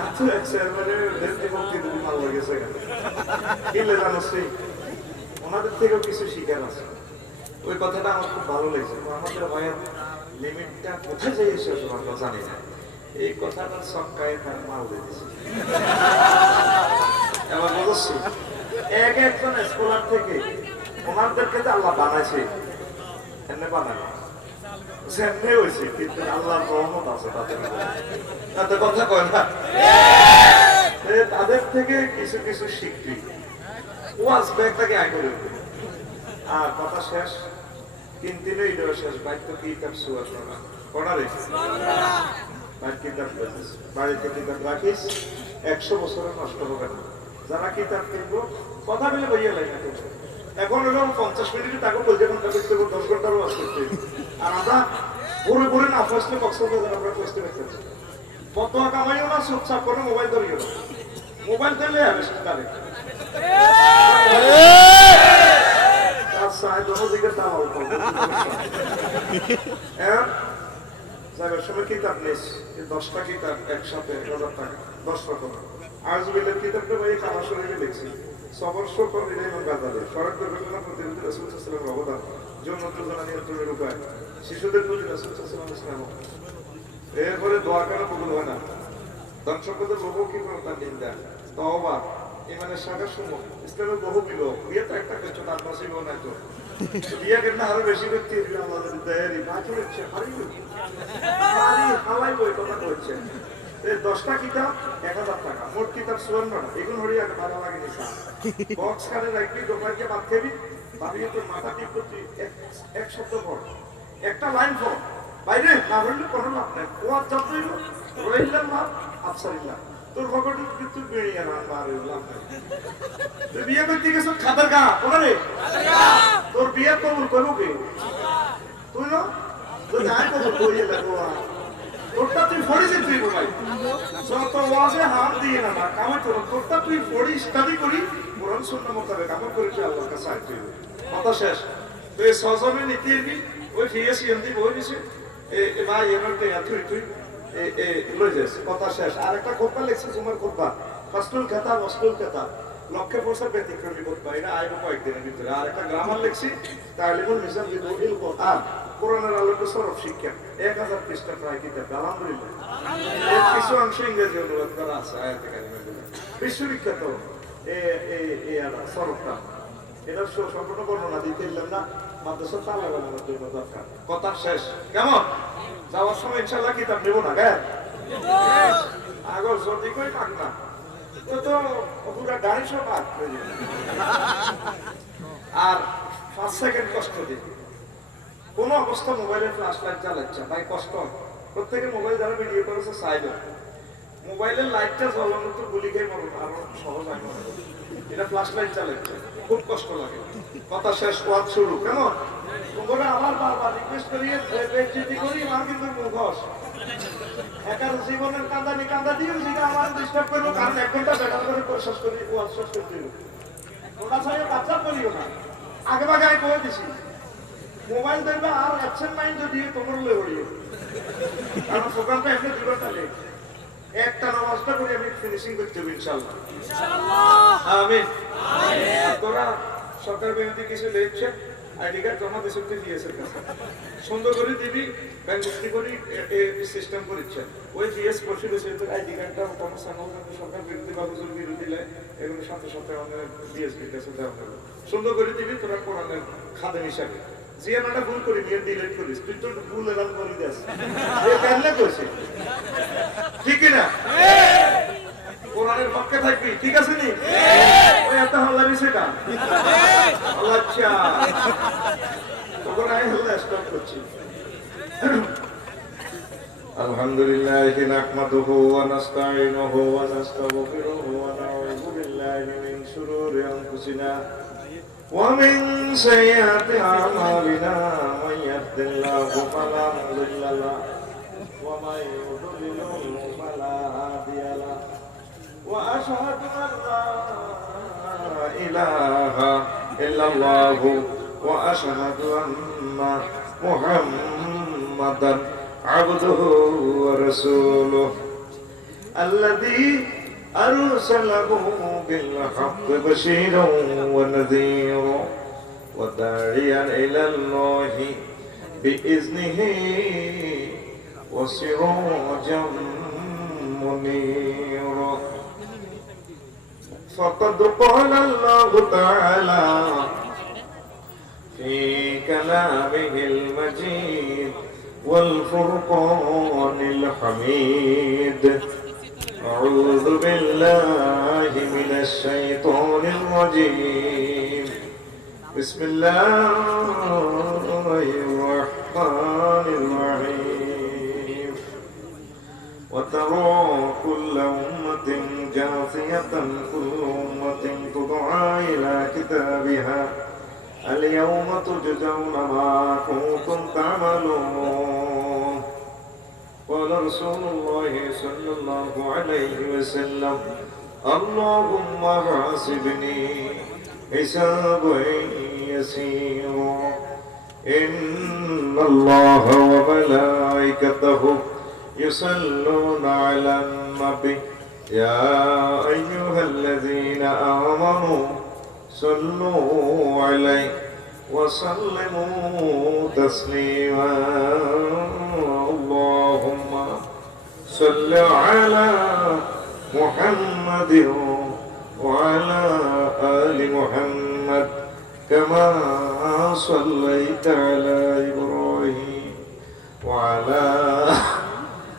আচ্ছা আচ্ছা মানে দেখতে ভক্তি তুমি ভালো লেগেছে কেন কিনলে জানো সেই ওনাদের থেকেও কিছু শিকার আছে ওই কথাটা আমার খুব ভালো লেগেছে আমাদের ভাইয়ের লিমিটটা কোথায় যাই এসে আমরা জানি না এই কথাটা সবকায় তার মাল দিয়েছে এবার বলছি এক একজন স্কলার থেকে ওনাদেরকে যে আল্লাহ বানাইছে এমনি বানানো সেমনি হয়েছে কিন্তু আল্লাহর রহমত আছে তাদের কথা কয় না তাদের থেকে কিছু কিছু শিখবি ওয়াজ ব্যাগটাকে আয় করে আর কথা শেষ কিন্তু এইটাও শেষ বাইক তো কিতাব সুয়ার না কটা রে বাইক কিতাব বাড়িতে কিতাব রাখিস 100 বছরে নষ্ট হবে না যারা কিতাব কিনবো কথা বলে বইয়া লাগে না এখন হলো 50 মিনিটে তাকে বলতে ঘন্টা করতে 10 ঘন্টারও ওয়াজ করতে আর আমরা ভোরে ভোরে না ফসলে কক্সবাজার আমরা ফসতে পারতেছি কত কামাইও না চুপচাপ করে মোবাইল ধরিও না মোবাইল ধরলে হবে তারে আচ্ছা দোনো দিকে দাম অল্প যাবার সময় কিতাব নিস 10টা কিতাব একসাথে 1000 টাকা 10 রকম আরজুবিলের কিতাবটা ভাই কামার শরীরে লিখছি সবর শকর ইলাইহিম গাজালে সড়ক দুর্ঘটনা প্রতিরোধে রাসূল সাল্লাল্লাহু আলাইহি ওয়াসাল্লামের অবদান জন্য দুজনা নিয়ন্ত্রণের উপায় শিশুদের প্রতি রাসূল সাল্লাল্লাহু আলাইহি ওয়াসাল্লাম এরপরে দোয়া কেন কবুল হয় না দর্শকদের বহু কি প্রতার নিন্দা তওবা ইমানের শাখার সমূহ ইসলামের বহু বিলোপ বিয়ে তো একটা করছো তার পাশে গো না তো বিয়ে কেন আরো বেশি করতে আমাদের দেয়ারি বাকি হচ্ছে হারি হালাই বই কথা বলছে এই 10টা কিতাব 1000 টাকা মোট কিতাব 54 না এগুলো হরি আগে ভালো লাগে না বক্স কারে রাখবি দোকানকে বাদ খাবি ভাবিয়ে তোর মাথা ঠিক করতে এক শব্দ পড় একটা লাইন পড় বাইরে না হইলে কোনো লাভ নাই ওয়াজ যতই রইলাম না আফসারিল্লাহ তোর ভগবান কিন্তু বেরিয়ে না আর লাভ নাই তুই বিয়ে করতে গেছ খাবার গা ওরে তোর বিয়ে কবুল করবো কে তুই না তুই যাই কবুল করিয়ে লাগবো তোরটা তুই ফড়িস তুই ভাই যত ওয়াজে হাত দিয়ে না কামাই তোর তোরটা তুই ফড়ি স্টাডি করি কোরআন সুন্নাহ মোতাবেক আমল করিস আল্লাহর কাছে আইতে হবে কথা শেষ তুই সজনে নিতে দিবি ওই ফিএসি এমডি বই দিছে এ ভাই এরতে তুই লই যাস কথা শেষ আর একটা খোপা লেখছে তোমার খোপা ফাস্টুল খেতা ওয়াস্তুল খেতা লক্ষ্যে পৌঁছার ব্যতিক্রমী খোপা এটা আইবো কয়েকদিনের ভিতরে আর একটা গ্রামার লেখছি তালিমুল মিজান বিদুল কোরআন কোরআনের আলোকে সরব শিক্ষা 1000 পৃষ্ঠা প্রায় কিতাব আলহামদুলিল্লাহ এর কিছু অংশ ইংরেজি অনুবাদ করা আছে আয়াতে কারিমাগুলো বিশ্ববিখ্যাত এই সরবটা এটা সম্পূর্ণ বর্ণনা দিতে এলাম না মাদ্রাসা চালা বানানোর জন্য দরকার কথা শেষ কেমন যাওয়ার সময় ইনশাল্লাহ কিতাব নেব না হ্যাঁ আগর যদি কই পাক না তো পুরা গাড়ি সব পাক হয়ে যাবে আর 5 সেকেন্ড কষ্ট দিই কোন অবস্থা মোবাইলের ফ্ল্যাশ লাইট জ্বালাচ্ছে ভাই কষ্ট প্রত্যেকে মোবাইল দ্বারা ভিডিও করেছে সাইডে মোবাইলের লাইটটা জ্বলানো তো গুলি খেয়ে মরবে আরো সহজ হয় এটা ফ্ল্যাশ লাইট চালাচ্ছে খুব কষ্ট লাগে কথা শেষ ওয়াজ শুরু কেমন তোমরা আবার বারবার রিকোয়েস্ট করিয়ে বেজ্জতি করি আমার কিন্তু মুখোশ একার জীবনের কান্দা দিয়ে যেটা আমার ডিস্টার্ব করবো কারণ 1 ঘন্টা বেকার করে প্রসেস করি ওয়াজ শেষ করতে হবে ওটা ছাড়া বাচ্চা করিও না আগে ভাগে আমি কয়ে দিছি মোবাইল দেখবে আর অ্যাবসেন্ট মাইন্ড দিয়ে তোমার লয়ে পড়িয়ে কারণ প্রোগ্রামটা এমনি 2 ঘন্টা লেট একটা নামাজটা করে আমি ফিনিশিং করতে হবে ইনশাআল্লাহ আমিন তোরা সরকার বিরোধী কিছু লেখছে আইডি কার্ড জমা দিয়েছে পিএসের কাছে সুন্দর করে দিবি ব্যাংক ভর্তি করি সিস্টেম করেছে ওই পিএস করছে আইডি কার্ডটা কোনো সরকার বিরোধী বা হুজুর বিরোধী এগুলো সাথে সাথে আমাদের ডিএসপির কাছে দেওয়া হবে সুন্দর করে দিবি তোরা কোরআনের খাদেম হিসাবে জিয়ানাটা ভুল করি নিয়ে ডিলিট করিস তুই তো ভুল এলাম করে দিস এ কেমনে কইছিস ঠিক না কোরআনের পক্ষে থাকবি ঠিক আছে নি ওই এত হাল্লাবি সেটা আচ্ছা তখন আমি হলে স্টপ করছি আলহামদুলিল্লাহি নাহমাদুহু ওয়া নাস্তাঈনুহু ওয়া নাস্তাগফিরুহু ওয়া নাউযু বিল্লাহি মিন শুরুরি আনফুসিনা ওয়া মিন সাইয়্যাতি আমালিনা মান ইয়াহদিল্লাহু ফালা মুদিল্লা লাহু ওয়া মান ইউদ্লিলহু ফালা হাদিয়া লাহু ওয়া আশহাদু আন লা ইলাহা ইল্লাল্লাহু ওয়া আশহাদু আন্না মুহাম্মাদান عبده ورسوله الذي أرسله بالحق بشيرا ونذيرا وداعيا إلى الله بإذنه وسراجا منيرا فقد قال الله تعالى في كلامه المجيد والفرقان الحميد أعوذ بالله من الشيطان الرجيم بسم الله الرحمن الرحيم وترى كل أمة جاثية كل أمة تدعى إلى كتابها اليوم تجزون ما كنتم تعملون قال رسول الله صلى الله عليه وسلم اللهم حاسبني حسابا يسيرا إن الله وملائكته يصلون على النبي يا أيها الذين آمنوا صلوا عليه وسلموا تسليما اللهم صل على محمد وعلى آل محمد كما صليت على إبراهيم وعلى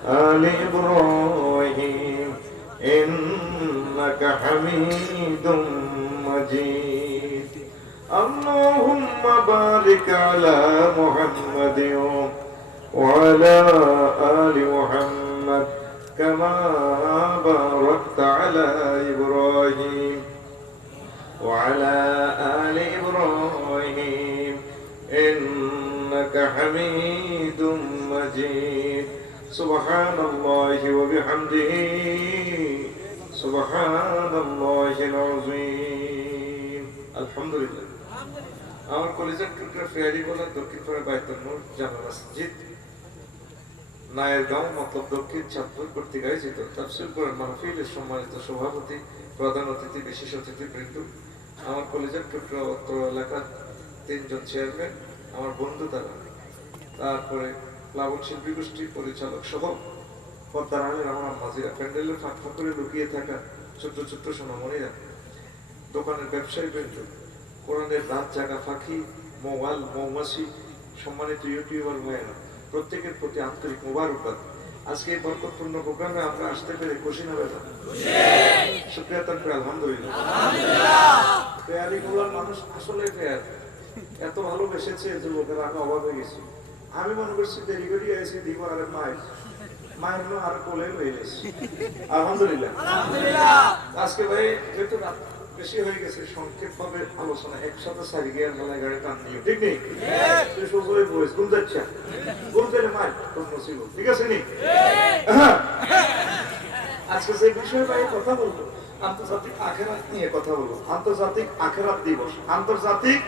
آل إبراهيم إنك حميد مجيد اللهم بارك على محمد وعلى آل محمد كما باركت على إبراهيم وعلى آل إبراهيم إنك حميد مجيد سبحان الله وبحمده سبحان الله العظيم الحمد لله আমার কলেজের টুকরা ফেয়ারি বলা দক্ষিণ পাড়া বাইতুল নূর জামে মসজিদ নায়েরগাঁও মতলব দক্ষিণ চাঁদপুর কর্তৃক আয়োজিত তাফসীর কোরআন মাহফিলের সম্মানিত সভাপতি প্রধান অতিথি বিশেষ অতিথি বৃন্দ আমার কলেজের টুকরা অত্র এলাকার 3 জন চেয়ারম্যান আমার বন্ধু তারা তারপরে প্লাবন শিল্পী গোষ্ঠী পরিচালক সহ পদ্মার আলের আমার মাঝিরা প্যান্ডেলের ফাঁক ফাঁক করে লুকিয়ে থাকা ছোট্ট ছোট্ট সোনামণিরা দোকানের ব্যবসায়ী বৃন্দ কোরআনের রাত জাগা ফাঁকি মোবাইল মৌমাছি সম্মানিত ইউটিউবার ভাইয়েরা প্রত্যেকের প্রতি আন্তরিক মোবারকবাদ আজকে এই বরকতপূর্ণ প্রোগ্রামে আমরা আসতে পেরে খুশি না বেদা শুকরিয়া তানফির আলহামদুলিল্লাহ ফেয়ারি গুলার মানুষ আসলে ফেয়ার এত ভালোবেসেছে যুবকেরা আমি অবাক হয়ে গেছি আমি মনে করছি দেরি করে এসে দিব আর মায়ের আর কোলে হয়ে গেছে আলহামদুলিল্লাহ আজকে ভাই যেহেতু বেশি হয়ে গেছে সংক্ষেপ ভাবে আলোচনা একসাথে সারি গিয়ে মেলায় গাড়ি টান নিয়ে ঠিক নেই সোজোই বয়স গুম যাচ্ছে গুম গেলে মার তোর নসিব ঠিক আছে নি আজকে যে বিষয়ে ভাই কথা বলবো আন্তর্জাতিক আখেরাত নিয়ে কথা বলবো আন্তর্জাতিক আখেরাত দিবস আন্তর্জাতিক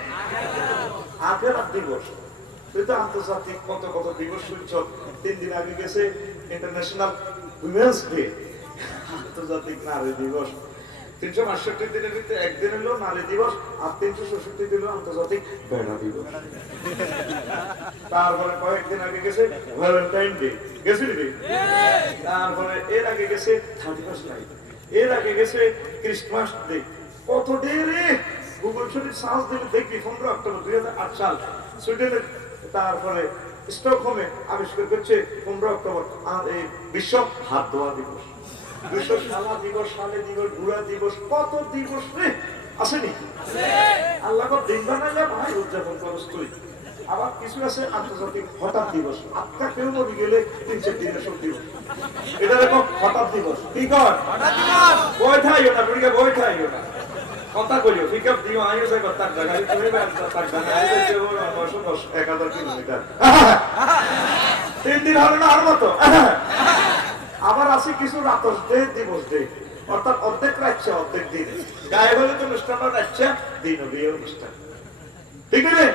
আখেরাত দিবস তুই তো আন্তর্জাতিক কত কত দিবস শুনছ 3 দিন আগে গেছে ইন্টারন্যাশনাল উইমেন্স ডে আন্তর্জাতিক নারী দিবস 362 দিনের ভিতরে একদিন হলো নারী দিবস আর 366 দিন হলো আন্তর্জাতিক বেড়া দিবস তারপরে কয়েকদিন আগে গেছে ভ্যালেন্টাইন ডে গেছে রে তারপরে এর আগে গেছে 31 নাইট এর আগে গেছে ক্রিসমাস ডে কত ডে রে গুগল শরীর সার্চ দিলে দেখবি 15 অক্টোবর 2008 সাল সুইডেনের তারপরে স্টকহোমে আবিষ্কার করছে 15 অক্টোবর বিশ্ব হাত ধোয়া দিবস বিশ্ব শালা দিবস শালে দিবস ঘুরা দিবস কত দিবস রে আসেনি আল্লাহ দিন বানাইলে ভাই উদযাপন করস তুই আবার কিছু আছে আন্তর্জাতিক হঠাৎ দিবস আত্মা কেউ নদী গেলে 3-4 দিনের সব দিবস এটা দেখো হঠাৎ দিবস কি কর হঠাৎ দিবস বৈঠাইও না বুড়িকে বৈঠাইও না কথা কইও ঠিক আছে দিও আইও যাই কথা গাড়ি তুমি তার গাড়ি আইতে বড় 1010 কিলোমিটার 3 দিন হলো না আর মতো আবার আছে কিছু রাতস ডে দিবস ডে অর্থাৎ অর্ধেক রাতছে অর্ধেক দিন গায়ে হলে তো অনুষ্ঠান রাতছে দিন বিয়ে অনুষ্ঠান ঠিক আছে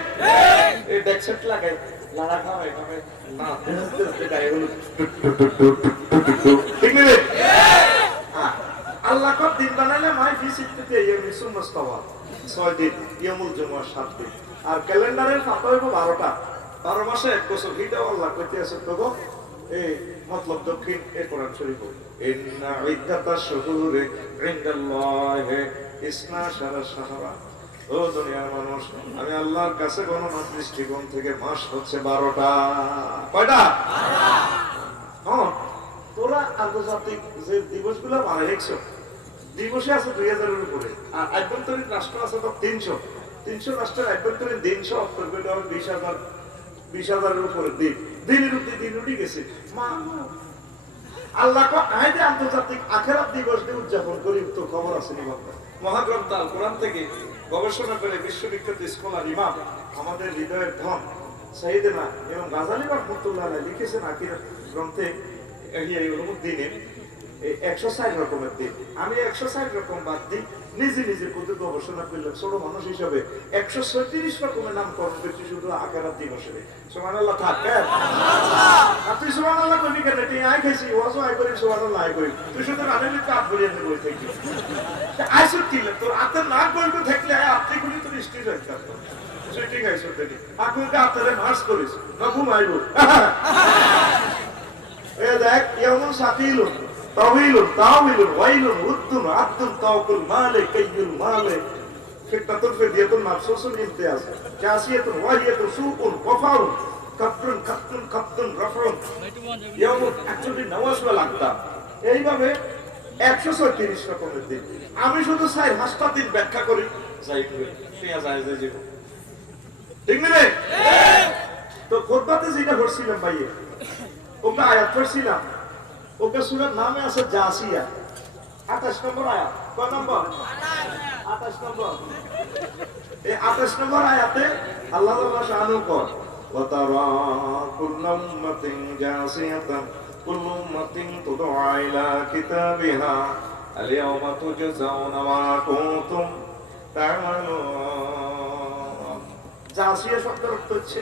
এই ডেক্সেট লাগাই লাড়া খাওয়া এখানে না গায়ে হলে ঠিক আছে আল্লাহ কত দিন বানাইলে মাই ফি সিত্তাতি ইয়ামিন সুম্মাস্তাওয়া 6 দিন ইয়ামুল জুমআ 7 দিন আর ক্যালেন্ডারের পাতা হইব 12টা 12 মাসে এক বছর হিটাও আল্লাহ কইতে আছে তো গো এই মতলব দক্ষিণ এই কোরআন শরীফ ইন্না ইদ্দাতাশ শুহুরি ইনদাল্লাহি ইসনা শাহরা ও দুনিয়ার মানুষ আমি আল্লাহর কাছে গণনা দৃষ্টিকোণ থেকে মাস হচ্ছে 12টা কয়টা 12 তোরা আন্তর্জাতিক যে দিবসগুলো বানাই রেখছো দিবসে আছে 2000 এর উপরে আর আভ্যন্তরীণ রাষ্ট্র আছে তো 300 রাষ্ট্রের আভ্যন্তরীণ দিন সব করবে 20,000 এর উপরে দিনের উঠে গেছে আল্লাহ আইডে আন্তর্জাতিক আখিরাত দিবস উদযাপন করি তো খবর আছে নি মহাগ্রন্থ আল কোরআন থেকে গবেষণা করে বিশ্ববিখ্যাত স্কলার ইমাম আমাদের হৃদয়ের ধন সাইয়েদনা এবং গাজালি রাহমাতুল্লাহ আলাইহি লিখেছেন আখিরাত গ্রন্থে এই দিনে 160 রকমের দিন আমি 160 রকম বাদ দিই নিজে বুদ্ধ গবেষণা করলাম ছোট মানুষ হিসাবে 136 রকমের নামকরণ করছি শুধু আখিরাত দিবসে সুবহানাল্লাহ থাক আপনি সুবহানাল্লাহ কইবি কেন তুই আই খাইছি ওয়াজও আই করি সুবহানাল্লাহ আই করি তুই শুধু রানের কাপ ভরিয়ে নে বই থেকে আইসুর কি তোর হাতে না কইবো থাকলে আপনি কোনি তো দৃষ্টি রাখতে সেটি গাইছো দেখি আপনি তো আপনারে মার্চ করিস না ঘুমাইবো এ দেখ ইয়ামুন সাকিলুন তাওয়িলুন তাওয়িলুন ওয়াইলুন উদ্দুন আদ্দুন তাওকুল মালে কাইয়ুল মালে ফিতাতুল ফিদিয়াতুন মাফসুসুন ইমতিয়াজ জাসিয়াতুন ওয়াহিয়াতুন সুকুন ওয়াফাউন কাবতুন রাফউন ইয়ামুন অ্যাকচুয়ালি নওয়াজওয়া লাগতা এইভাবে 136 রকমের দিন আমি শুধু 5টা দিন ব্যাখ্যা করি যাই পেয়া যায় যে জীবন ঠিক না তো খুতবাতে যেটা পড়ছিলাম ভাইয়া ওটা আয়াত পড়ছিলাম ওকে সূরার নামে আছে জাসিয়া 28 নম্বর আয়াত কয় নম্বর 28 নম্বর এই 28 নম্বর আয়াতে আল্লাহ তাআলা শানু কর ওয়া তারা কুল্লু উম্মাতিন জাসিয়াতান কুল্লু উম্মাতিন তুদআ ইলা কিতাবিহা আল ইয়াওমা তুজজাউনা মা কুনতুম তা'মালুন জাসিয়া শব্দের অর্থ হচ্ছে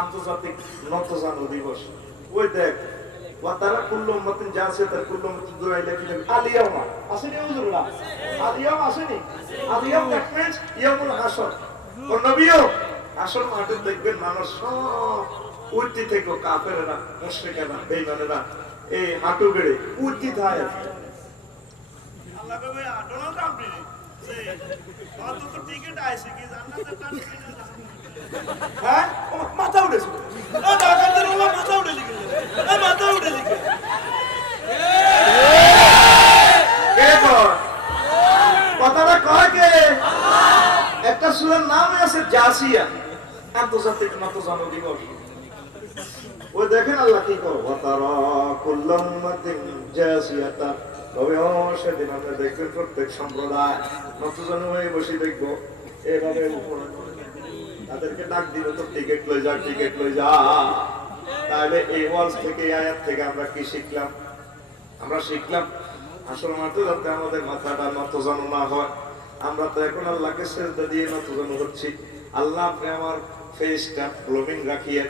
আন্তর্জাতিক নতজানু দিবস ওই দেখ ওয়াতারা কুল্লু উম্মাতিন জাসিয়াতান কুল্লু উম্মাতিন দুআইলা কিতাব আলিয়াউমা আসেনি হুজুররা আলিয়াউম আসেনি আলিয়াউম দ্যাট মিন্স ইয়াউমুল হাসর ও নবীও আসর মাঠে দেখবেন মানুষ সব উঠতি থেকে কাফেররা মুশরিকেরা বেঈমানেরা এই হাঁটু গেড়ে উঠতি থাকে আল্লাহ কবে ডোনাল্ড ট্রাম্প যে কত তো টিকিট আইছে কি জান্নাতের টান হ্যাঁ মাথা উঠেছে ও ডাকাতের ওলা মাথা উঠে লিখে এ মাথা উঠে লিখে কে বল কথাটা কয় কে একটা সূরার নাম আছে জাসিয়া আন্তর্জাতিক নতজানু দিবস ওই দেখেন আল্লাহ কি করে ওয়াতারা কুল্লু উম্মাতিন জাসিয়াতা তবে সেদিন আমরা দেখবেন প্রত্যেক সম্প্রদায় নতজানু হয়ে বসে দেখবো এভাবে উপরে তাদেরকে ডাক দিব তো টিকিট লই যা তাহলে এই ওয়াজ থেকে আয়াত থেকে আমরা কি শিখলাম আমরা শিখলাম আসল মাত্র যাতে আমাদের মাথাটা নতজানু না হয় আমরা তো এখন আল্লাহকে সেজদা দিয়ে নতজানু হচ্ছি আল্লাহ আপনি আমার ফেসটা গ্লোবিং রাখিয়ে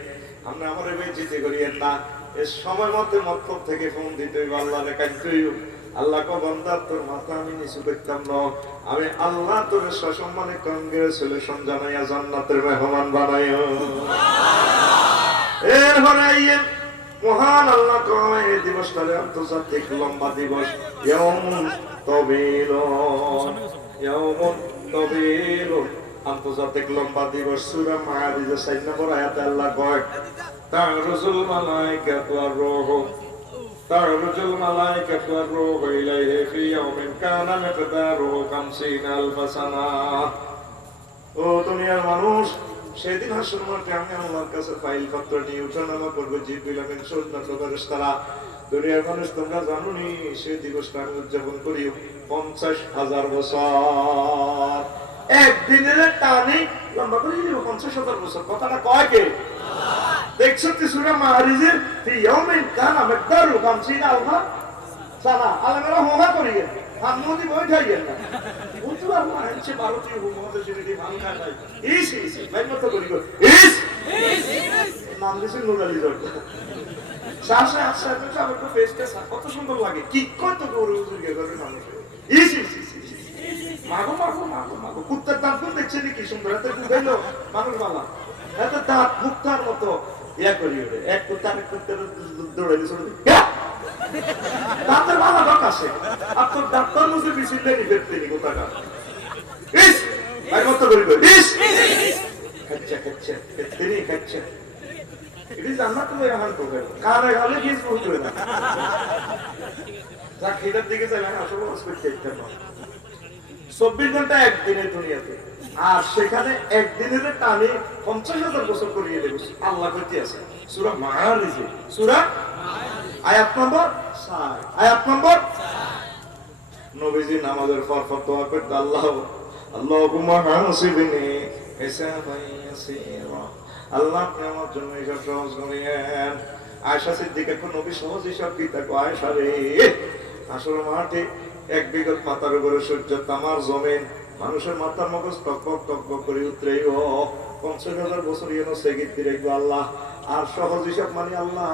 আমরা আমাদের বেজিতে করিয়েন না এই সময় মধ্যে মতলব থেকে ফোন দিতে হইব আল্লাহরে কাঁদতে হইব আল্লাহ কো বান্দা তোর মাথা আমি নিচু করতাম না আমি আল্লাহ তোর সসম্মানে কংগ্রেচুলেশন জানাইয়া জান্নাতের মেহমান বানাইও এরপরে আইয়েন মহান আল্লাহ কয় এই দিবসটারে আন্তর্জাতিক লম্বা দিবস ইয়াউমুন তাবিলুন আন্তর্জাতিক লম্বা দিবস সূরা মাআরিজের 4 নম্বর আয়াতে আল্লাহ কয় তারজুল মালাইকাতু আর রূহু ইলাইহি ফি ইয়াউমিন কানা মিকদারুহু 50000 সানা ও দুনিয়ার মানুষ সেদিন হাসর মাঠে আমি আল্লাহর কাছে ফাইল পত্র নিয়ে উঠানামা করবো জিবরিল আমিন সুন্নাত ফেরেশতারা দুনিয়ার মানুষ তোমরা জানো নি সেই দিবসটা আমি উদযাপন করি 50,000 বছর একদিনের টানে লম্বা করে 50,000 বছর কথাটা কয় কে দেখছো কি সূরা মাআরিজের ফি ইয়াউমিন কানা মিকদারু 50000 সানা আলামেরা হোমা করিয়ে হামুদি বই খাইয়ে না বুঝবার না হচ্ছে ভারতীয় উপমহাদেশের এই ভান খায় ইস ভাই মত করি নাম দিছে নুরালি জট সাসা আচ্ছা তো আমার তো ফেসটা কত সুন্দর লাগে কি কত গরু হুজুর কে করে মানুষ ইস কুত্তার দাঁত দেখছেন কি সুন্দর, এত বুঝাইলো মানুষ বালা, এত দাঁত মুক্তার মতো ইয়া করি ওরে। এক কুত্তা আরেক কুত্তার দৌড়াই দিয়েছিল, দাঁতের বালা ডক আসে, আর তোর ডাক্তার মুঝে বিচিল নেই ফেরতেনি কোথাকা ইস ভাই মতো করি ইস খাচ্ছে খাচ্ছে ফেরতেনি খাচ্ছে। এটি জান্নাত তুমি আমার করবে কারে গালে বীজ বলতে না, যা খিদার দিকে যাবে না আসলে করতে ইচ্ছা না। 24 ঘন্টা একদিনের দুনিয়াতে, আর সেখানে একদিনের টানে 50,000 বছর করিয়ে দেবে আল্লাহ কইতে আছে সূরা মাআরিজ, সূরা আয়াত নম্বর 4, আয়াত নম্বর 4। নবীজি নামাজের পর ফতোয়া করতে আল্লাহুম্মা হাসিবনি হিসাবান ইয়াসীরা, আল্লাহ আপনি আমার জন্য হিসাব সহজ করিয়েন। আয়েশা সিদ্দিকা কোন নবী সহজ হিসাব কি তাকো আয়েশা রে, আসলে মাঠে এক বিগত মাথার উপরে সূর্য তামার জমিন, মানুষের মাথার মগজ টকবক টকবক করে উতরেই ও 50,000 বছর যেন সেগিত দেখবো আল্লাহ। আর সহজ হিসাব মানে আল্লাহ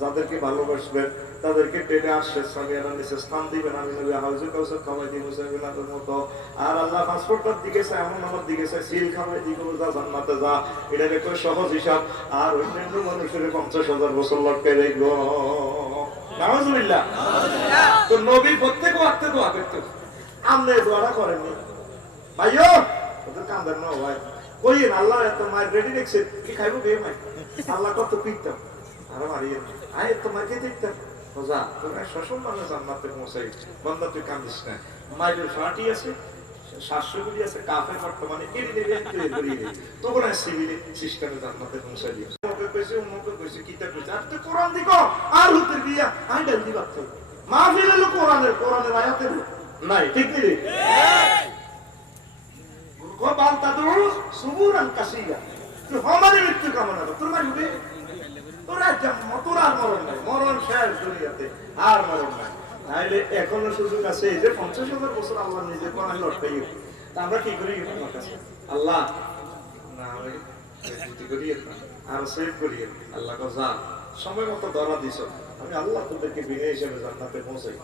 যাদেরকে ভালোবাসবেন তাদেরকে টেনে আসছে সামিয়ানা নিচে স্থান দিবেন, আমি নবী হাউজে কাউসার খাওয়াই দিব সামিয়ানার মতো। আর আল্লাহ পাসপোর্টটার দিকে চাই, এমন আমার দিকে চাই, সিল খাওয়াই দিব যা জান্নাতে যা, এটা দেখো সহজ হিসাব। আর অন্যান্য মানুষের 50,000 বছর লটকে দেখবো। নাউজুবিল্লাহ। তো নবী প্রত্যেক ওয়াক্তে দোয়া করতে, আমনে দোয়াটা করেননি ভাইও, ওদের কান্দেন না ভাই, কইয়েন আল্লাহ এত মায়ের রেডি দেখছে কি খাইবো বে মাই, আল্লাহ কত পিটতাম আরো মারিয়ে আয় তো মাকে দেখতাম রোজা তোমরা সসম্মানে জান্নাতে পৌঁছাই, বান্দা তুই কান্দিস না। মায়ের ফাটি আছে, শাশুড়ি আছে, কাফের বর্তমানে এড়িয়ে দেবে তুই করিয়ে দেবে, তখন সিভিল সিস্টেমে জান্নাতে পৌঁছাই দিও। ওকে কইছে উম্মকে কইছে কিতাব কইছে, আর তো কোরআন দিকো আর হুতের বিয়া আই ডাল দিবা তো মাহফিলে লো কোরআনের আয়াতে নাই, ঠিক নেই কো বালতা দরু সুবুরান কাসিয়া, তুই আমাদের মৃত্যু কামনা কর, তোর মারবে তোরা জন্ম, তোর আর মরণ নাই, মরণ শেষ দুনিয়াতে আর মরণ নাই। তাইলে এখনো সুযোগ আছে যে 50,000 বছর আল্লাহ নিজে কোরআন লটকাই, তা আমরা কি করি আমার কাছে আল্লাহ না ওই বুদ্ধি করিয়ে না আর সেভ করিয়ে আল্লাহ কো যা সময় মতো ধরা দিছ, আমি আল্লাহ তোদেরকে বিনা হিসেবে জান্নাতে পৌঁছাই।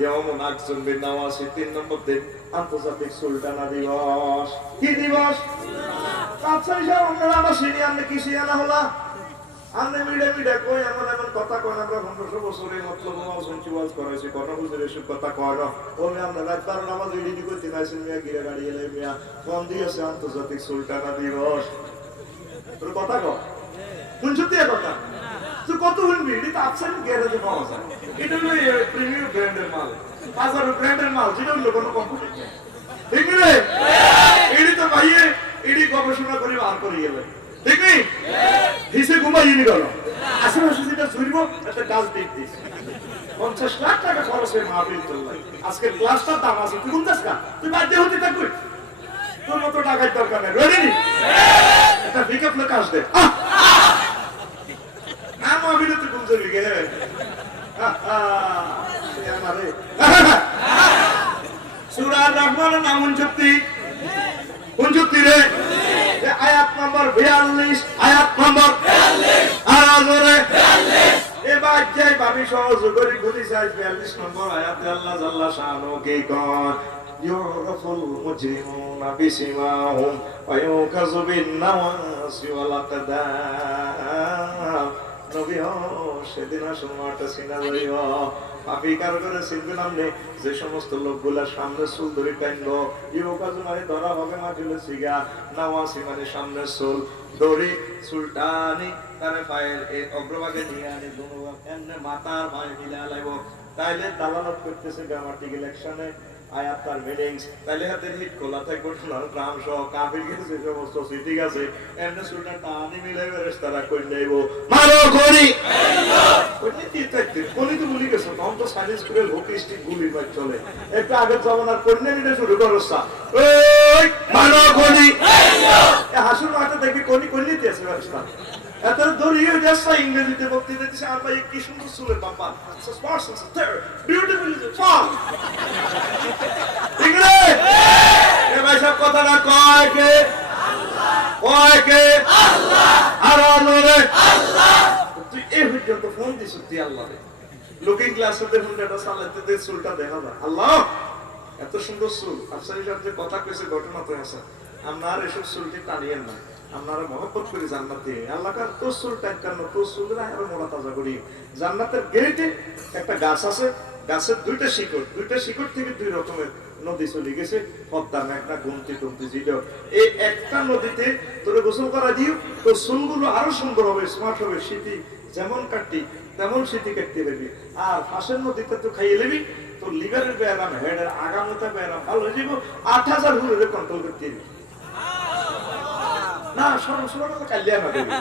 ইয়াউমুন আকসুম বিন-নাওয়াসি, 3 নম্বর দিন আন্তর্জাতিক সুলতানা দিবস। কি দিবস? আচ্ছা হিসাব আমরা সিনিয়র কি সিয়ানা হলা আমনে মিডে কই এমন এমন কথা কয়, আমরা 1500 বছরে মতলব শুনছি ওয়াজ করাইছি, কথা বুঝে এসব কথা কয় না। ওই আমরা রাতবার নামাজ রেডি করতে নাইছেন মিয়া, গিরে গাড়ি এলে মিয়া ফোন দিয়েছে আন্তর্জাতিক সুলতানা দিবস, তোর কথা কয় শুনছো তুই কথা, তুই কত শুনবি? এটা তো আপসাইড গ্যারেজে পাওয়া যায়, এটা হলো প্রিমিয়াম ব্র্যান্ডের মাল, 5000 ব্র্যান্ডের মাল, যেটা হলো কোনো কোম্পানি ঠিক রে, এটি তো ভাইয়ে এটি গবেষণা করে বার করে গেলে ঠিক নেই, হিসে ঘুমাইয়ে নি গেল আশেপাশে যেটা ঝুড়ব একটা গাছ দিক দিস 50 লাখ টাকা খরচ হয়ে মাহফিল চললাই। আজকে ক্লাসটার দাম আছে, তুই কোন দাসকা, তুই বাধ্য হতে থাকবি, তোর মতো টাকার দরকার নেই, রেডি একটা পিকআপ লোক আসবে না মাহফিলে তুই কোন চলি গেলে সূরা আর-রহমানের নাম কোন যুক্তি রে? আয়াত নম্বর 42, আয়াত নম্বর 42 আর আজরে 42 এবার যাই ভাবি সহজ করে গুলি চাই 42 নম্বর আয়াতে আল্লাহ জাল্লা শানু কে কোন ইউরাফুল মুজরিমুনা বিসিমাহুম ওয়া ইউকাযু বিন-নাওয়াসি ওয়াল আকদাম। নবী সেদিন সময়টা সিনা লইব পাপি কার করে চিনবে নামনে, যে সমস্ত লোকগুলা সামনে চুল ধরে টাইনবো, ইউকাজু মানে ধরা হবে মাটিলে সিগা, নাওয়াসি মানে সামনে চুল দড়ি সুলতানি তারে পায়ের এই অগ্রভাগে নিয়ে আনি দুনুভাগ এমনি মাথার পায়ে মিলে আলাইব। তাইলে দালালত করতেছে গ্রামাটিক ইলেকশনে আয়াত তার মিনিংস, তাইলে হাতের হিট খোলা থাকবে গ্রাম সহ কাফির গেছে সমস্ত সিটি আছে এমনি সুলতান টানি মিলে তারা কই নেব মারো গড়ি ওই কি থাকতে কোনি তো ভুলি গেছে, তখন তো সাইন্স করে হোকিস্টিক গুলি মার চলে, একটু আগের জমানার কন্যা নিতে শুরু করছা ওই মারো গড়ি হাসুর মাথা দেখবি কোনি কন্যাতে আছে ব্যবস্থা এত দড়িয়ে যাচ্ছে ইংরেজিতে বক্তৃতা দিচ্ছে, আর ভাই কি সুন্দর চুলের বাবা বিউটিফুল ফল ঠিক রে এ ভাই সব কথাটা কয় কে আল্লাহ আর নরে আল্লাহ। তুই এই পর্যন্ত ফোন দিছ তুই আল্লাহ রে, লুকিং গ্লাসে ফোনটা চালাতে দে চুলটা দেখা যায় আল্লাহ এত সুন্দর চুল আফসারি সাহেব যে কথা কইছে ঘটনা তো আছে আপনার এসব চুলটি টানিয়েন না আপনারা মহব্বত করি জান্নাতে আল্লাহ কার তোর চুল টাইকান্ন তোর চুলরা আরো মোড়া তাজা করি জান্নাতের গেটে একটা গাছ আছে গাছের দুইটা শিকড় থেকে দুই রকমের নদী চলে গেছে পদ্মা মেঘনা গুমতি টুমতি ছিল এই একটা নদীতে তোরে গোসল করা দিও তোর চুলগুলো আরো সুন্দর হবে স্মার্ট হবে শীতি যেমন কাটতি তেমন শীতি কাটতে পারবি আর ফাঁসের নদীতে তো খাইয়ে নেবি তোর লিভারের ব্যায়াম হেডের আগামতা ব্যায়াম ভালো হয়ে যাবো 8,000 হুলের কন্ট্রোল করতে না সর্বসময় কালিয়া না দেবে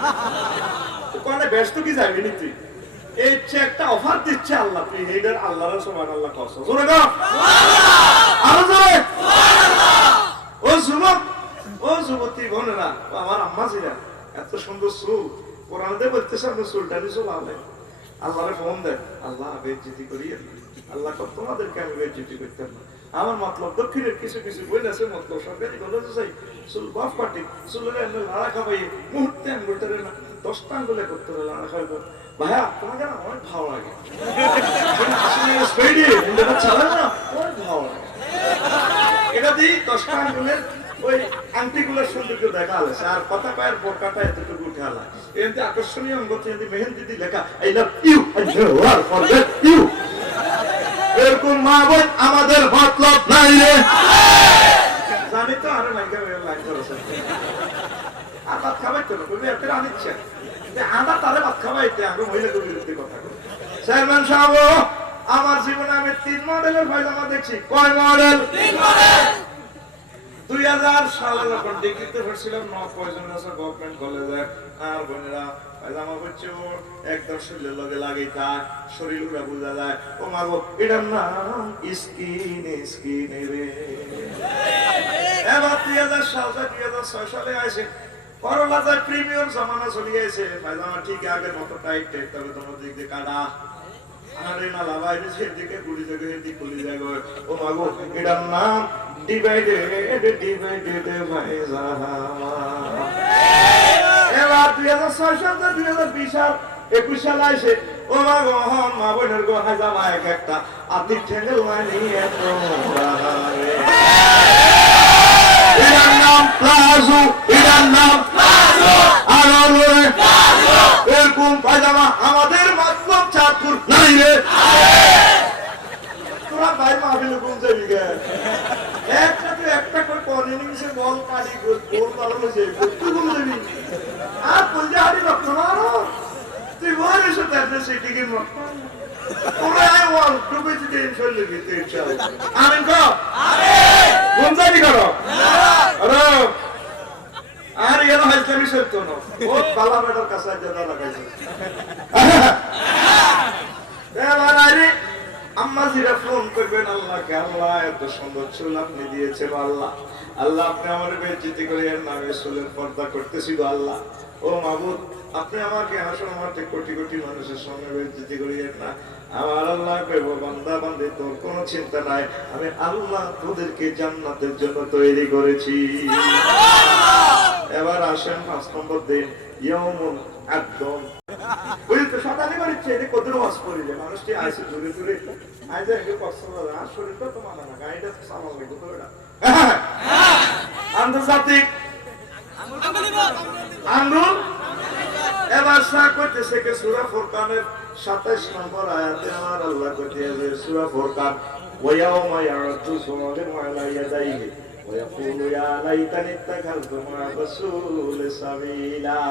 ওখানে ব্যস্ত কি যাবি নি তুই এই একটা অফার দিচ্ছে আল্লাহ তুই হেডের আল্লাহর সুবহানাল্লাহ কস জোরে গো আরো জোরে ও যুবক ও যুবতী বোনেরা আমার আম্মা জিরা এত সুন্দর চুল কোরআনে বলতেছে আপনি চুলটা নিছো লালে আল্লাহরে ফোন দেন আল্লাহ বেজ্জতি করিয়ে আল্লাহ কত তোমাদেরকে আমি বেজ্জতি করতাম না আমার মতলব দক্ষিণের কিছু কিছু বই আছে মতলব সরকারি কলেজ চাই চুল বাফ কাটি চুলের লাড়া খাবাই মুহূর্তে আঙ্গুলটারে না 10টা আঙ্গুলে করতে লাড়া খাইব ভাইয়া তোমাকে না অনেক ভালো লাগে এটা দিই 10টা আঙ্গুলের ওই আংটিগুলোর সৌন্দর্য দেখা হয়েছে আর কথা পায়ের বোরকাটা এতটুকু উঠে আলা এমনি আকর্ষণীয় অঙ্গ মেহেন্দি দিয়ে লেখা আই লাভ ইউ এরকম মা বোন আমাদের মতলব নাই রে জানি তো আরো লাগে আর ভাত খাবাইতো না বলবি এত আনিচ্ছে আদা তারে ভাত খাবাইতে আমরা মহিলাদের বিরুদ্ধে কথা বলি চেয়ারম্যান সাহেব আমার জীবনে আমি 3 মডেলের পায়জামা দেখছি কয় মডেল 3 মডেল 2000 সালে যখন ডিগ্রিতে পড়ছিলাম 9 পয়জন আছে গভর্নমেন্ট কলেজে আর বোনেরা পায়জামা পরছে একদম শরীরের লগে লাগে তা শরীর পুরো বোঝা যায় ও মাগো এটার নাম স্কিন রে এবার 2000 সাল 2006 সালে আসে করোনা যা প্রিমিয়াম জামানা চলে গেছে পায়জামা ঠিক আগের মতো টাইট তবে তোমার দিক দিয়ে কাটা আরে না লাভাইরে সেদিকে গুলি জায়গা হেদি গুলি জায়গা ও মাগো এটার নাম ডিভাইডেড পায়জামা এবার 2006 সাল 2020 সাল 21 সাল আসে ও মাগো মা বোনের গো হাজামা এক একটা আতি ঠেঙ্গল নিয়ে তো এটার নাম প্লাজো এটার নাম প্লাজো আরে প্লাজো এরকম পায়জামা আমাদের মতলব চাঁদপুর নাই রে তোরা ভাই মাহফিলে কোন যাবি গে একটা করে কর্নিংসে বল কাটি গোল পালানো যাবে তুই কোন যাবি আর বলতে হারি রক্ত মারো তুই বল এসে তাতে সেটিকে মত ওরে আই ওয়াল ডুবে দিতে ইনশাআল্লাহ দিতে ইনশাআল্লাহ আমিন কো আমিন কোন যাবি করো আরে আর এর হাজলামি সত্য না বহুত বালা বেটার কাছে জানা লাগাইছে এবার আরে আম্মা জিরা ফোন করবেন আল্লাহকে আল্লাহ এত সুন্দর চুল আপনি দিয়েছেন আল্লাহ আল্লাহ আপনি আমার বেজ্জতি করে এর নামে চুলের পর্দা করতেছিল আল্লাহ ও মাবুদ আপনি আমাকে হাসন মাঠে কোটি কোটি মানুষের সঙ্গে বেজ্জতি করিয়েন না আমার আল্লাহ কইব বান্দা বান্দে তোর কোনো চিন্তা নাই আমি আল্লাহ তোদেরকে জান্নাতের জন্য তৈরি করেছি এবার আসেন 5 নম্বর দিন ইয়াউমুল আকদম ওই তো সকালে বাড়িতে এনে কত ওয়াজ করিলে মানুষটি আইছে দূরে দূরে আইজা একটু কষ্ট করে আর শরীরটা তো মানা না গাড়িটা তো সামাল লাগবে তো এটা আন্তর্জাতিক আঙ্গুল এবার সা করতেছে কে সূরা ফুরকানের 27 নম্বর আয়াতে আমার আল্লাহ কইতেছে সূরা ফুরকান ওয়ায়াউমা ইয়ারতু সুমালিমু আলা ইয়াদাইহি ويقول يا ليتني اتخذت مع الرسول سبيلا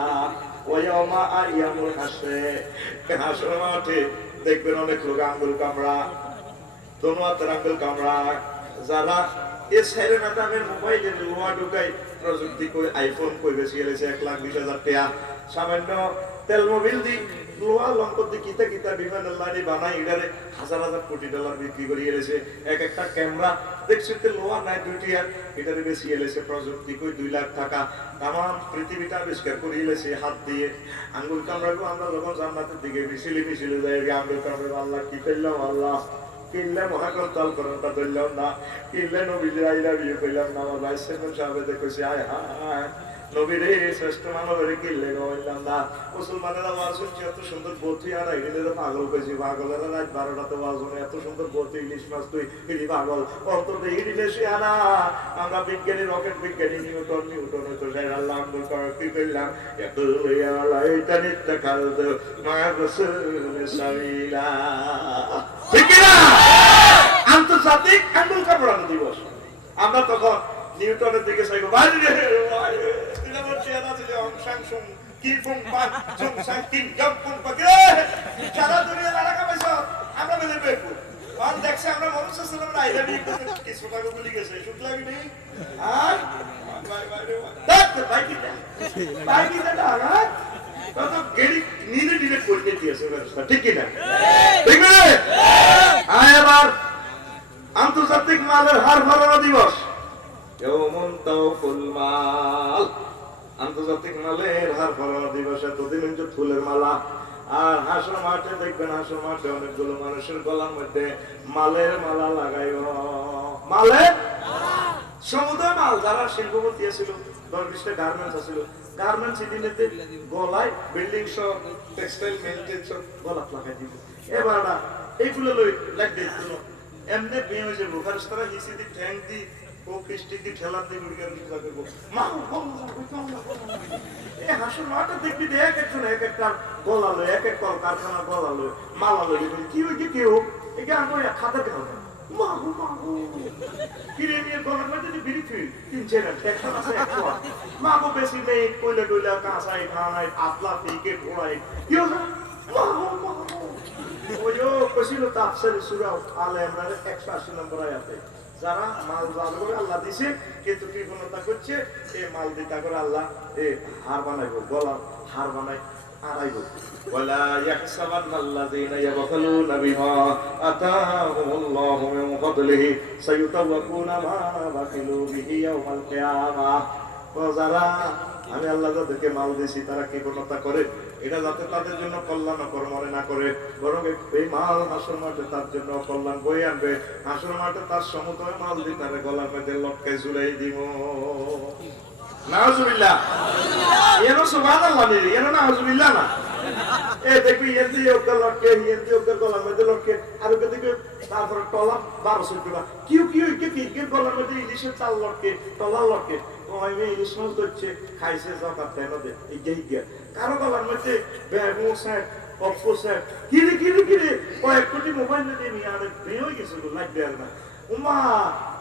ويوم أيام الحشر হাসর মাঠে দেখবেন অনেক লোক আঙ্গুল কামড়া দোনো হাতের আঙ্গুল কামড়া যারা এই সাইরেনা দামের মোবাইলে লোহা ঢুকাই প্রযুক্তি করে আইফোন কই বেশি গেছে 1,20,000 টাকা সামান্য তেল মোবিল দি লোহা লঙ্কর দি কিতা কিতা বিমানের লাইনে বানাই এটারে হাজার হাজার কোটি ডলার বিক্রি করে গেছে এক একটা ক্যামেরা দেখছিতে লোহা নাই দুইটি আর এটারে বেশি গেছে প্রযুক্তি কই 2 লাখ টাকা तमाम পৃথিবীটা আবিষ্কার করে গেছে হাত দিয়ে আঙ্গুল কামড়াবো আমরা যখন জান্নাতের দিকে মিছিলে যাই আঙ্গুল কামড়াবো আল্লাহ কি কইলাম আল্লাহ কিল্লা মহাকল তাল করতে ধরলাম না কিল্লা নবীর আইলা বিয়ে কইলাম না আমার ভাই সেভেন সাহেব দেখেছি আয় হায় নবীরে শ্রেষ্ঠ মানবের কিল্লে গইলাম না মুসলমানের আওয়াজ শুনছি এত সুন্দর বতি আর এগুলো তো পাগল কইছি পাগলের রাত 12টাতে আওয়াজ শুনে এত সুন্দর বতি ইলিশ মাছ তুই ইলি পাগল অন্তত ইলি বেশি আনা আমরা বিজ্ঞানী রকেট বিজ্ঞানী নিউটন তো আল্লাহ আব্দুল কাদের কি কইলাম এত ইয়ালা এটা নিতে কালদ মা রাসূল সাল্লাল্লাহ ঠিক না আন্তর্জাতিক আঙ্গুল কাপড়ানো দিবস আমরা তখন নিউটনের দিকে চাইবো বাইরে দিলাম চেয়ারা দিলে অংশাংশম কি ফুং পা জং সাং তিন জং ফুং পা কে সারা দুনিয়া লাড়া কামাইছ আমরা বলে বেকু আর দেখছে আমরা মানুষ সালাম রাইলা নিয়ে কিছু টাকা বলি গেছে শুট লাগি নেই আর বাই বাই রে দেখ ভাই কি না কত গেড়ি নিলে ডিলেট করতে দিয়েছে ব্যবস্থা ঠিক কি না ঠিক না আয় আবার আন্তর্জাতিক মালের হার ফলানো দিবস ইয়ৌমুন তাওফুল মাল আন্তর্জাতিক মালের হার ফলানো দিবস এতদিন হচ্ছে ফুলের মালা আর হাসর মাঠে দেখবেন হাসর মাঠে অনেকগুলো মানুষের গলার মধ্যে মালের মালা লাগাইও মালে সমুদ্র মাল যারা শিল্পপতি ছিল 10-20টা গার্মেন্টস আছিল গার্মেন্টস ইদিনেতে গলায় বিল্ডিং সব টেক্সটাইল মেইনটেইন সব গলা লাগাই দিব এবার এইগুলো লই লাগ দিছিল এমনি বিয়ে হয়ে যাবো ফারস্তারা হিসি দি ট্যাঙ্ক দি ও পিস্টিক দি ঠেলা দি মুরগির দিকে লাগবো মা এ হাসুর মাটা দেখবি দে এক একজন এক একটা গলা লয় এক এক কারখানা গলা লয় মালা লয় কি হইছে কেউ এটা আমরা খাতা খাও মা কিরে নিয়ে গলার মধ্যে বিড়ি ফিল তিন চেরা একটা আছে একটা মা গো বেশি নেই কইলে কইলা কাঁসাই খানাই আপলা ফিকে ঘোড়াই কি হলো মা ওইও কইছিল তাফসীর সূরা আলে ইমরান 180 নম্বর আয়াতে যারা মাল জাল করে আল্লাহ দিছে কিন্তু কৃপণতা করছে এই মাল দিতা করে আল্লাহ এই হার বানাইবো গলা হার বানাই আড়াইবো ওয়ালা ইয়াহসাবান্নাল্লাযীনা ইয়াবখালুনা বিমা আতাহুমুল্লাহু মিন ফাদলিহি সায়ুতাওয়াকুনা মা বাখিলু বিহি ইয়াওমাল কিয়ামাহ ও যারা আমি আল্লাহ যাদেরকে মাল দিয়েছি তারা কৃপণতা করে এটা যাতে তাদের জন্য কল্যাণকর মনে না করে বরং এই মাল হাসর মাঠে তার জন্য কল্যাণ বয়ে আনবে হাসর মাঠে তার সমুদয় মাল দিয়ে তার গলার মধ্যে লটকায় ঝুলাই দিব নাউজুবিল্লাহ এনো সুবহানাল্লাহ নেই এনো নাউজুবিল্লাহ না এ দেখবি এন্দি ওকে লটকে এন্দি ওকে গলার মধ্যে লটকে আর ওকে দেখবি তারপরে টলা 1200 টাকা কিউ কি গলার মধ্যে ইলিশের চাল লটকে টলা লটকে ওইবে ইলিশ মাছ ধরছে খাইছে জাকাত দেয় না দে এই গিয়া কারো গলার মধ্যে ব্যাগো সেট অপো সেট কিরে কয়েক কোটি মোবাইল দিয়ে নিয়ে আর বের হয়ে গেছিল লাগবে আর না উমা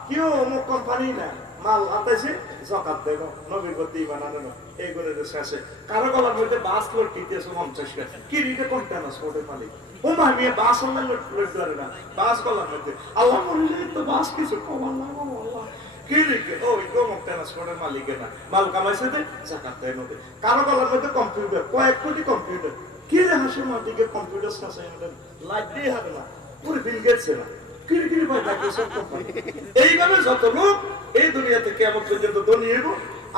কেউ অমুক কোম্পানি না মাল আতাইছে জাকাত দেব নবীর প্রতি বানানো না এইগুলো শেষে কারো গলার মধ্যে বাস লোড কিনতেছে 50 টাকা কিরিতে কন্টেনার স্পোর্টের মালিক উমা মেয়ে বাস আল্লাহ লোড করে না বাস গলার মধ্যে আল্লাহ বললে তো বাস কিছু কম আল্লাহ আল্লাহ কিরিকে ওই কোমক ট্রান্সপোর্টের মালিক না মাল কামাইছে দে জাকাত দেয় না কারো গলার মধ্যে কম্পিউটার কয়েক কোটি কম্পিউটার কি রে হাসির মাটিকে কম্পিউটার সাসাই লাগতেই হবে না পুরো বিল গেটস না কিরি ভাই মাইক্রোসফট কোম্পানি এইভাবে যত লোক এই দুনিয়া থেকে কেমন পর্যন্ত দুনিয়া হইব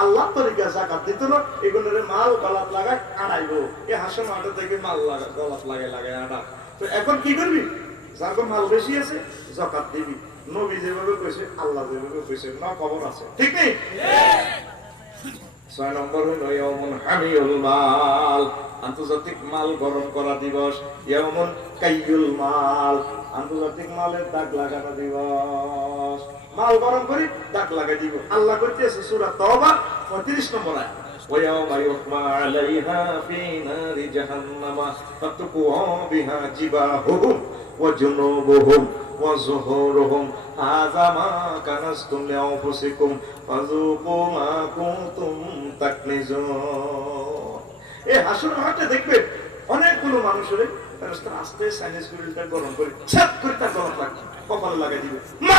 আল্লাহ তরিকা জাকাত দিত না এগুলোর মাল গলাত লাগায় আনাইবো এই হাসির মাটি থেকে মাল লাগা গলাত লাগায় আনা তো এখন কি করবি যার মাল বেশি আছে জাকাত দিবি নবী যেভাবে কইছে আল্লাহ যেভাবে কইছে না খবর আছে ঠিক নেই 6 নম্বর হলো ইয়াউমুন হামিউল মাল আন্তর্জাতিক মাল গরম করা দিবস ইয়াউমুন কাইয়ুল মাল আন্তর্জাতিক মালের দাগ লাগানো দিবস মাল গরম করে দাগ লাগাই দিব আল্লাহ কইতেছে সূরা তাওবা 35 নম্বর আয়াত ويوم يحمى عليها في نار جهنم فتقوى بها جباههم وجنوبهم وظهورهم هذا ما كنزتم لأنفسكم فذوقوا ما كنتم تكنزون এই হাসর মাঠে দেখবেন অনেকগুলো মানুষের ফেরেশতা আস্তে সাইনেস গ্রিলটা গরম করে ছাপ করে তার গরম লাগে কপালে লাগাই দিবে মা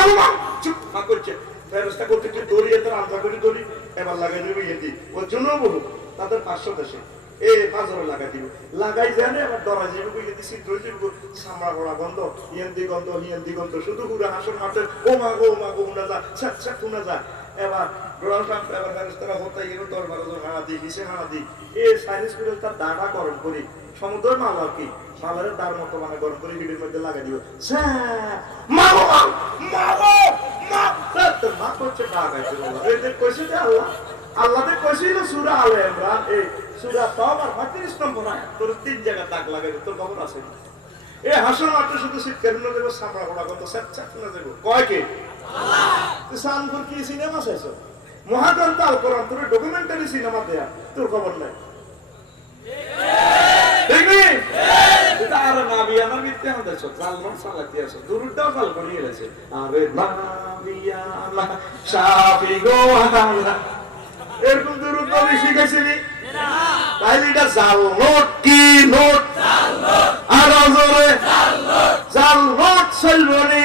চুপ না করছে ফেরেশতা করতে দড়িয়ে তার আন্ধা করে দড়ি এবার লাগাই দিবে এদি ওর জন্য বহু তাদের 500 দেশে এই বাজারে লাগাই দিব লাগাই জানে আবার ডরা যাবে কইলে দিছি ধরে যাবে সামরা গড়া গন্ধ হিয়েন্দি গন্ধ শুধু পুরো হাসর মাঠে ও মা গো না যা ছাক না যা এবার ডোনাল্ড ট্রাম্প এবার ফেরেশতারা হতে গেল দরবারে হানা দি হিসে হানা দি এই সাইনিস করে তার দাঁড়া গরম করে সমুদ্রের মাল আর কি মালের দাঁড় মতো মানে গরম করে হিটের মধ্যে লাগাই দিব মা করছে টাকা গাইছে বলা এদের কইছে যে আল্লাহ আল্লাহতে কইছিল সূরা আলে ইমরান এই সূরা তাওবার 35 নম্বর আয়াত তোর তিন জায়গা দাগ লাগাইবে তোর খবর আছে এই হাসর মাত্র শুধু চিৎকার না দেব সামরা ওড়া কত সচ্চা না দেব কয় কে আল্লাহ তুই সানপুর কি সিনেমা চাইছো মহাগ্রন্থ আল কোরআন তোর ডকুমেন্টারি সিনেমা দেয়া তোর খবর নাই দেখবি এটা আর নাবি আমার মিথ্যে আমাদের সব জালমান সালাতি আছে দুরুদাও কাল করিয়ে গেছে আরে নাবি আল্লাহ শাফি গো আল্লাহ এরকম দুরুদ আমি শিখেছিলি না তাইলে এটা জাল নোট কি নোট জাল নোট আর জোরে জাল নোট জাল নোট চলবনি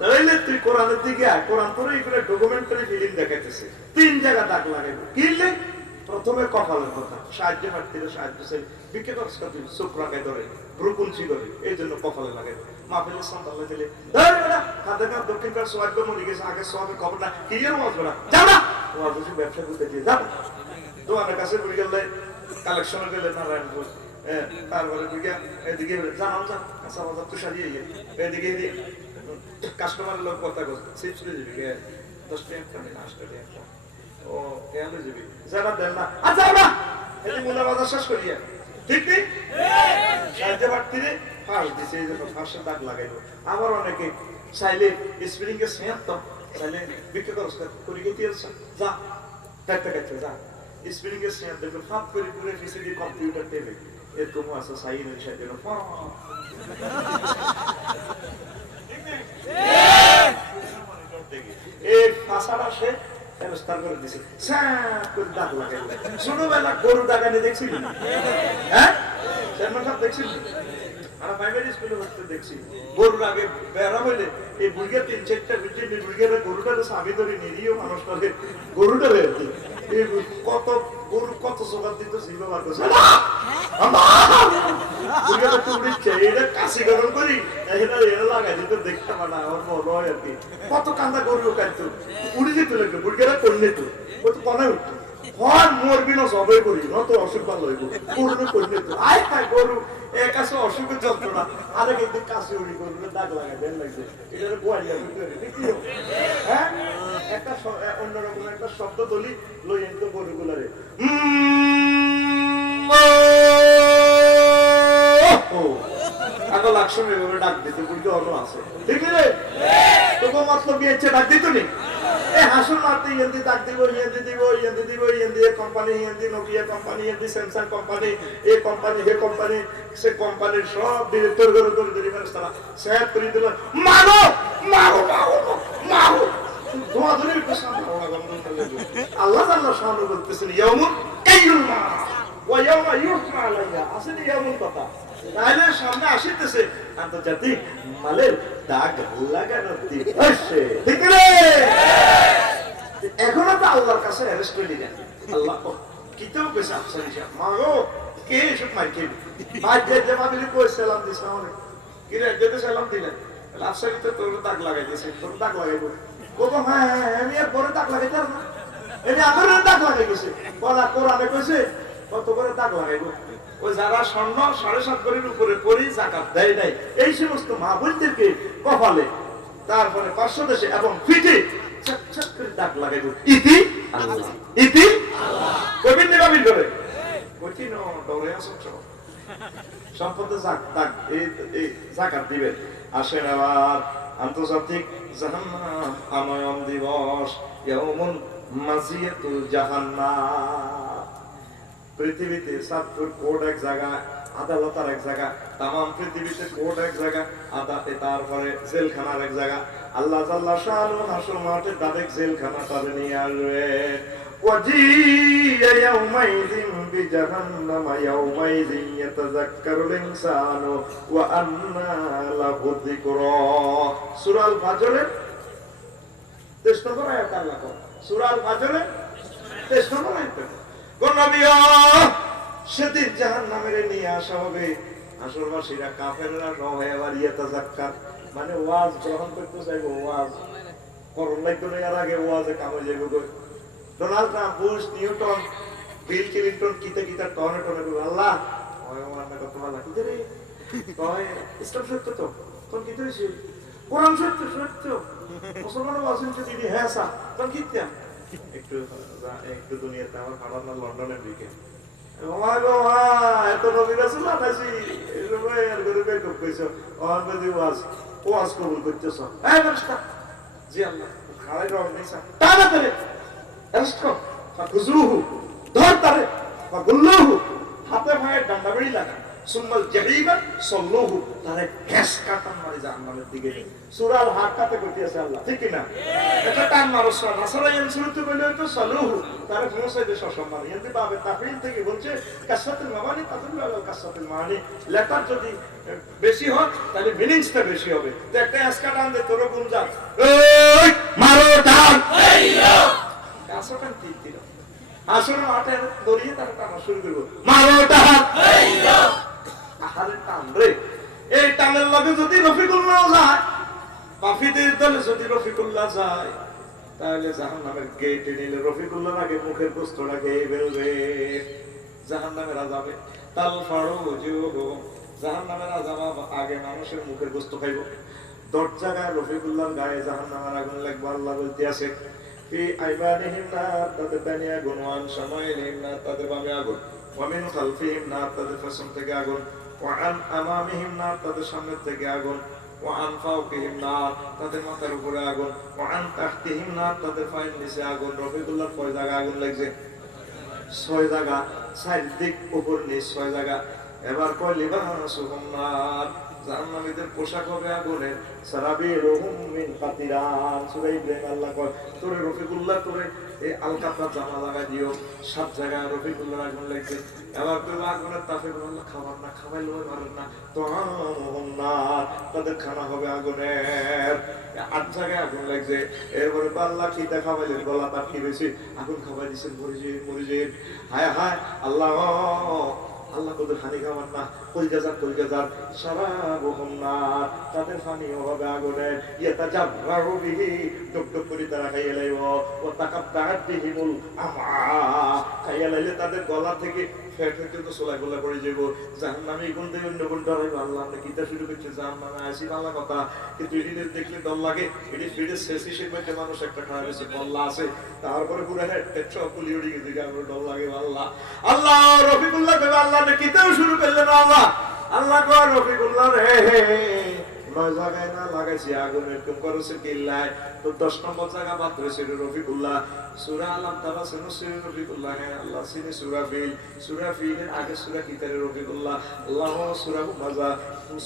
তাইলে তুই কোরআনের দিকে আয় কোরআন পড়ে এগুলো ডকুমেন্টারি ফিল্ম দেখাইতেছে তিন জায়গা দাগ লাগাইবো কিনলে প্রথমে কপালের কথা সাহায্য প্রার্থীরা সাহায্য চাই বিখ্যাত চোখ রাখায় ধরে ভ্রুকুঞ্চি করে এই জন্য কপালে লাগে মাহফিলের সান্তালে দিলে হাতে কার দক্ষিণ কার সোয়াগ্য মনে গেছে আগে সবে খবর না কি এর ওয়াজ না যাবা ওয়াজ হচ্ছে ব্যবসা করতে দিয়ে যাবো দোকানের কাছে বুঝে গেলে কালেকশনে গেলে নারায়ণপুর তারপরে বুঝে এদিকে জানাম যা কাঁচা বাজার তো সারিয়ে এদিকে কাস্টমারের লোক কথা করছে চিপস দিয়ে যাবি 10 টাকা না 8 টাকা ও কেন যাবি যারা দেন না আচ্ছা না এই মুলা বাজার শেষ করিয়া ঠিক নেই সাহায্য প্রার্থীরে ফাঁস দিছে এই জন্য ফাঁসের দাগ লাগাইবো আবার অনেকে চাইলে স্প্রিং এর সেঁত তো চাইলে বিক্রি করছ করি গেতে যা কাটতে কাটতে যা স্প্রিং এর সেঁত দেখো ফাঁপ করে পুরো পিসিডি কম্পিউটার টেবে এরকম আছে সাইন এর সাথে না এই ফাঁসাটা সে ব্যবস্থা করে দিছে দাগ লাগাই ছোটবেলা গরু দাগানি দেখছিলি হ্যাঁ দেখছিলি আমরা প্রাইমারি স্কুলে বসতে দেখছি গরুর আগে বেড়া হইলে এই বুড়িয়া 3-4টা বিজলি বুড়িয়ার গরুটারে স্বামী ধরে নিরিও মানুষটাকে গরুটারে কত গরু কত জোগাড় দিত ছিল বার করছে বুড়িয়াটা তো উড়িচ্ছে এটা কাশি গরম করি এটা লাগাই দিত দেখতে পারা আমার মনে হয় আর কি কত কান্দা গরু কাটতো উড়ি যেত লাগবে বুড়িয়ারা করলে তো ও তো কনায় উঠতো হন মরবি না সবাই করি না তো অসুখ ভালো হইব করবে করবে তো আয় খায় গরু এক আছে অসুখের যন্ত্রণা আরেক একদিন কাশি উড়ি করবে দাগ লাগাই দেন লাগছে এটা গোয়ালিয়া হ্যাঁ একটা অন্যরকম একটা শব্দ তুলি লই এনতো গরুগুলারে আগো লাকসমে এভাবে ডাক দিতে বুঝতে অন্য আছে ঠিক রে তোকে মতলব বিয়েছে ডাক দিত নি হাসুন মারতে ইয়েন্দি দাগ দিব ইয়েন্দি দিব ইয়েন্দি দিব ইয়েন্দি কোম্পানি ইয়েন্দি নোকিয়া কোম্পানি ইয়েন্দি স্যামসাং কোম্পানি এই কোম্পানি হে কোম্পানি সে কোম্পানির সব ডিরেক্টর করে করে দিবেন তারা সেট করে দিল মারো মারো মারো মারো দোয়া ধরে পেছনে আল্লাহ আল্লাহ শান বলতেছেন ইয়াউমুন কাইয়ুল মা ওয়া ইয়াউমা ইউহমা আলাইহা আসলে ইয়াউমুল কথা তাহলে সামনে আসিতেছে আন্তর্জাতিক মালের দাগ লাগানোর দিবস ঠিক রে এখনো তো আল্লাহর কাছে অ্যারেস্ট করে দিলেন আল্লাহ কিতাব বেশ আফসার হিসাব মাগো কে এসব মাইকে ভাই যে ভাবিলি কই সালাম দিস আমারে কি রে যেতে সালাম দিলেন আফসারি তো তোর দাগ লাগাইতেছে তোর দাগ লাগাইবো বলো হ্যাঁ আমি আর পরে দাগ লাগাইতে না এনে আমার দাগ লাগাই গেছে বলা কোরআনে কইছে কত করে দাগ লাগাইবো ওই যারা স্বর্ণ 7.5 ভরির উপরে পরি যাকাত দেয় নাই এই সমস্ত মা বোনদেরকে কপালে তারপরে 500 দেশে এবং পিঠে চকচক করে দাগ লাগাইবো ইতি আল্লাহ ইতি আল্লাহ কবিন নিবাবিন করে কইতি নো দৌড়ে আসো সম্পদে দাগ এই যাকাত দিবেন আসেন আবার আন্তর্জাতিক জাহান্নাম আময়ম দিবস ইয়াউমুন মাজিয়াতুল জাহান্নাম পৃথিবীতে সাতপুর কোর্ট এক জায়গা আদালত আর এক জায়গা তাম পৃথিবীতে কোর্ট এক জায়গা তারপরে জেলখানার এক জায়গা আল্লাহ জাল্লা শানু হাসর মাঠে তাদের জেলখানাটা নিয়ে আসবে ওয়াজিয়া ইয়াউমাইযিন বিজাহান্নাম ইয়াউমাইযিন ইয়াতাযাক্কারুল ইনসানু ওয়া আন্না লাহু যিকরা সূরা আল ফাজরের 23 নম্বর আয়াত আল্লাহ কয় সূরা আল ফাজরের 23 নম্বর আয়াত সেদিন জাহান্নামের নিয়ে আসা হবে আসরবাসীরা কাফেররা রহবার ইয়াতাযাক্কার মানে ওয়াজ গ্রহণ করতে চাইবো ওয়াজ করণ লাগতো না এর আগে ওয়াজে কামে যাইবো Donald Trump Bush Newton Bill Clinton কিতে কিতা টনে টনে বলে আল্লাহ ওই আমার না কত ভালো কিতে রে কয় ইসলাম সত্য তো কোন কিতে হইছে কোরআন সত্য সত্য মুসলমান ওয়াজিন যদি হ্যাঁ সা কোন কিতে একটু একটু দুনিয়াতে আমার ভালো না লন্ডনের দিকে এত নবী রাসূল আনাইছি এরকম আর করে বের কইছো অন বদি ওয়াজ কবুল করতেছ এই ফেরেশতা জি আল্লাহ খালাই রং নেই স্যার তাড়াতাড়ি অ্যারেস্ট কর ফাকুজুহু ধর তারে ফাগুল্লুহু হাতে ভাই ডান্ডা বেড়ি লাগা সুম্মাল জাহিমা সাল্লুহু তারে ঘেস কাটান মারি জাহান্নামের দিকে সূরা আল হাক্কাতে কইতেছে আল্লাহ ঠিক কি না এটা টান মারো রাসূল ইয়ানসুরতে কইলে তো সাল্লুহু তারে পৌঁছাইতে সসম্মান এতে বাবে তাফসীর থেকে বলছে কাসাতুল মামানি তাদুল্লু আলা কাসাতুল মানি লেটার যদি বেশি হয় তাহলে মিনিংসটা বেশি হবে তো একটা এসকা টান দে তোর গুম যা এই মারো টান আইয়ো কাসাটান ঠিক দিল আসলে মাঠে দড়িয়ে তার টানা শুরু করব মারো টান আইয়ো আহারে টান রে এই টানের লগে যদি রফিকুল্লাহ যায় পাফিদের দলে যদি রফিকুল্লাহ যায় তাহলে জাহান্নামের গেটে নিলে রফিকুল্লাহ আগে মুখের বস্ত্রটা খেয়ে ফেলবে জাহান্নামের আযাবে তাল ফারুজুহু জাহান্নামের আযাব আগে মানুষের মুখের বস্ত্র খাইব দরজায় রফিকুল্লাহর গায়ে জাহান্নামের আগুন লাগবে আল্লাহ বলতে আছে ফি আইবানিহিম নার তাদের ডানে আগুন ওয়ান শামাইলিহিম নার তাদের বামে আগুন ওয়া মিন খালফিহিম নার তাদের পেছন থেকে আগুন ওয়া আন আমামিহিম নার তাদের সামনে থেকে আগুন ওয়া আন ফাওকিহিম নার তাদের মাথার উপরে আগুন ওয়া আন তাহতিহিম নার তাদের পায়ের নিচে আগুন রফিকুল্লাহর কয় জায়গা আগুন লাগছে 6 জায়গা চারদিক উপর নিচ 6 জায়গা এবার কয় লিবাসুহুম নার জাহান্নামীদের পোশাক হবে আগুনের সারাবিরুহুম মিন কাতিরান সূরা ইব্রাহিম আল্লাহ কয় তোরে রফিকুল্লাহ তোরে এই আলকাতরা জামা লাগাই দিও 7 জায়গায় রফিকুল্লাহ আগুন লাগছে এবার কই আগুনের তাপে আল্লাহ খাবার না খাওয়াইলো পারেন না তো নার তাদের খানা হবে আগুনের 8 জায়গায় আগুন লাগছে এরপরে আল্লাহ কি দেখাবাইলেন গলা তার কি হয়েছে আগুন খাওয়াই দিয়েছেন মরিজে হায় হায় আল্লাহ আল্লাহ তোদের হানি খাবার না কলজাজার সারাবুহুম নার তাদের পানিও হবে আগুনের ইয়াতাজাররু বিহি ডুব করে তারা খাইয়ে লাইব ও তাকাব্বাত বিহিমুল আমা খাইয়ে লাইলে তাদের গলা থেকে ফেট কিন্তু সোলাই গোলা পড়ে যাবো জাহান্নামী গুণ দিয়ে অন্য গুণ ডরাইব আল্লাহ আমরা কিতা শুরু করছি জাহান্নামে আসি ভালো কথা কিন্তু এদিনের দেখলে ডর লাগে এটি ফিরে শেষ হিসেবে মধ্যে মানুষ একটা খারাপ হয়েছে বল্লা আছে তারপরে পুরো হেড সব পুলি উড়ে গেছে আমার ডর লাগে আল্লাহ আল্লাহ রফিকুল্লাহ কবে আল্লাহ কিতাও শুরু করলেন আল্লাহ আল্লাহ কয় রফিকুল্লাহ রে জায়গায় না লাগাইছি আগুন এরকম করেছে কিল্লায় তো 10 নম্বর জায়গা বাদ রয়েছে রফিকুল্লাহ সূরা আলাম তারা শুনো সূরা রফিকুল্লাহ আল্লাহ সিনে সূরা ফিলের আগে সূরা কিতারে রফিকুল্লাহ আল্লাহ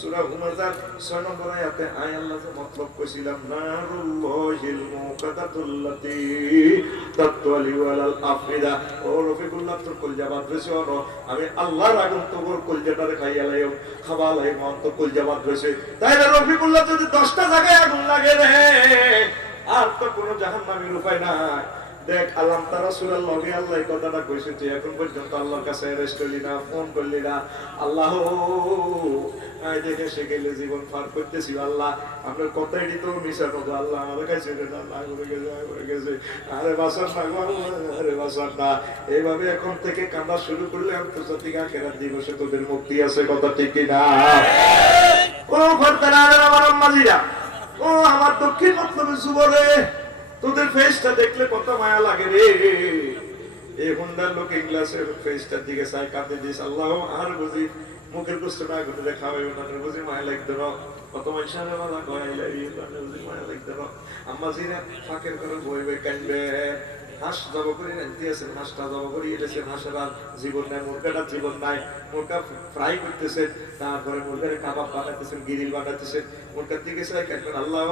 সূরা হুমাযা 6 নম্বর আয়াতে আয় আল্লাহ যে মতলব কইছিলাম নারুল্লাহিল মুকাদ্দাতুল্লাতি তাতওয়ালি ওয়ালাল আফিদা ও রফিকুল্লাহ তোর কলজা বাদ রয়েছে আমি আল্লাহর আগুন তোর কলজাটারে খাইয়া লাইও খাবা লাই মন তো কলজা বাদ রয়েছে তাই রফিকুল্লাহ যদি 10টা জায়গায় আগুন লাগে রে আর তো কোনো জাহান্নামীর উপায় নাই দেখ আল্লাহ তাআলা সূরা লগে আল্লাহ এই কথাটা কইছে যে এখন পর্যন্ত আল্লাহর কাছে অ্যারেস্ট করলি না ফোন করলি না আল্লাহ আই দেখে সে গেলে জীবন পার করতেছি আল্লাহ আপনার কথাই তো মিশা কথা আল্লাহ আমার কাছে না করে গেছে আরে বাসার না আরে বাসার না এইভাবে এখন থেকে কান্না শুরু করলে আন্তর্জাতিক আখিরাত দিবসে তোদের মুক্তি আছে কথা ঠিক কি না ও ভক্তরা আমার আম্মাজিরা ও আমার দক্ষিণ মতলবে যুবরে তোদের ফেসটা দেখলে কত মায়া লাগে রে এই হুন্ডার লোক ইংলাসের ফেসটার দিকে চাই কাঁদে দিস আল্লাহ আর বুঝি মুখের কষ্ট না করে খাওয়াই ওনাদের বুঝি মায়া লাগতো না কত মানুষের মালা গয়াইলাই বুঝি মায়া লাগতো না আম্মাজিরা ফাঁকের করে বইবে কাঁদবে হাঁস জব করে দিয়েছেন হাঁসটা জব করে এলেছেন হাঁসের আর জীবন নাই মুরগাটার জীবন নাই মুরগা ফ্রাই করতেছেন তারপরে মুরগার কাবাব বানাতেছেন গিরিল বানাতেছেন মুরগার দিকে চাই কাটবেন আল্লাহ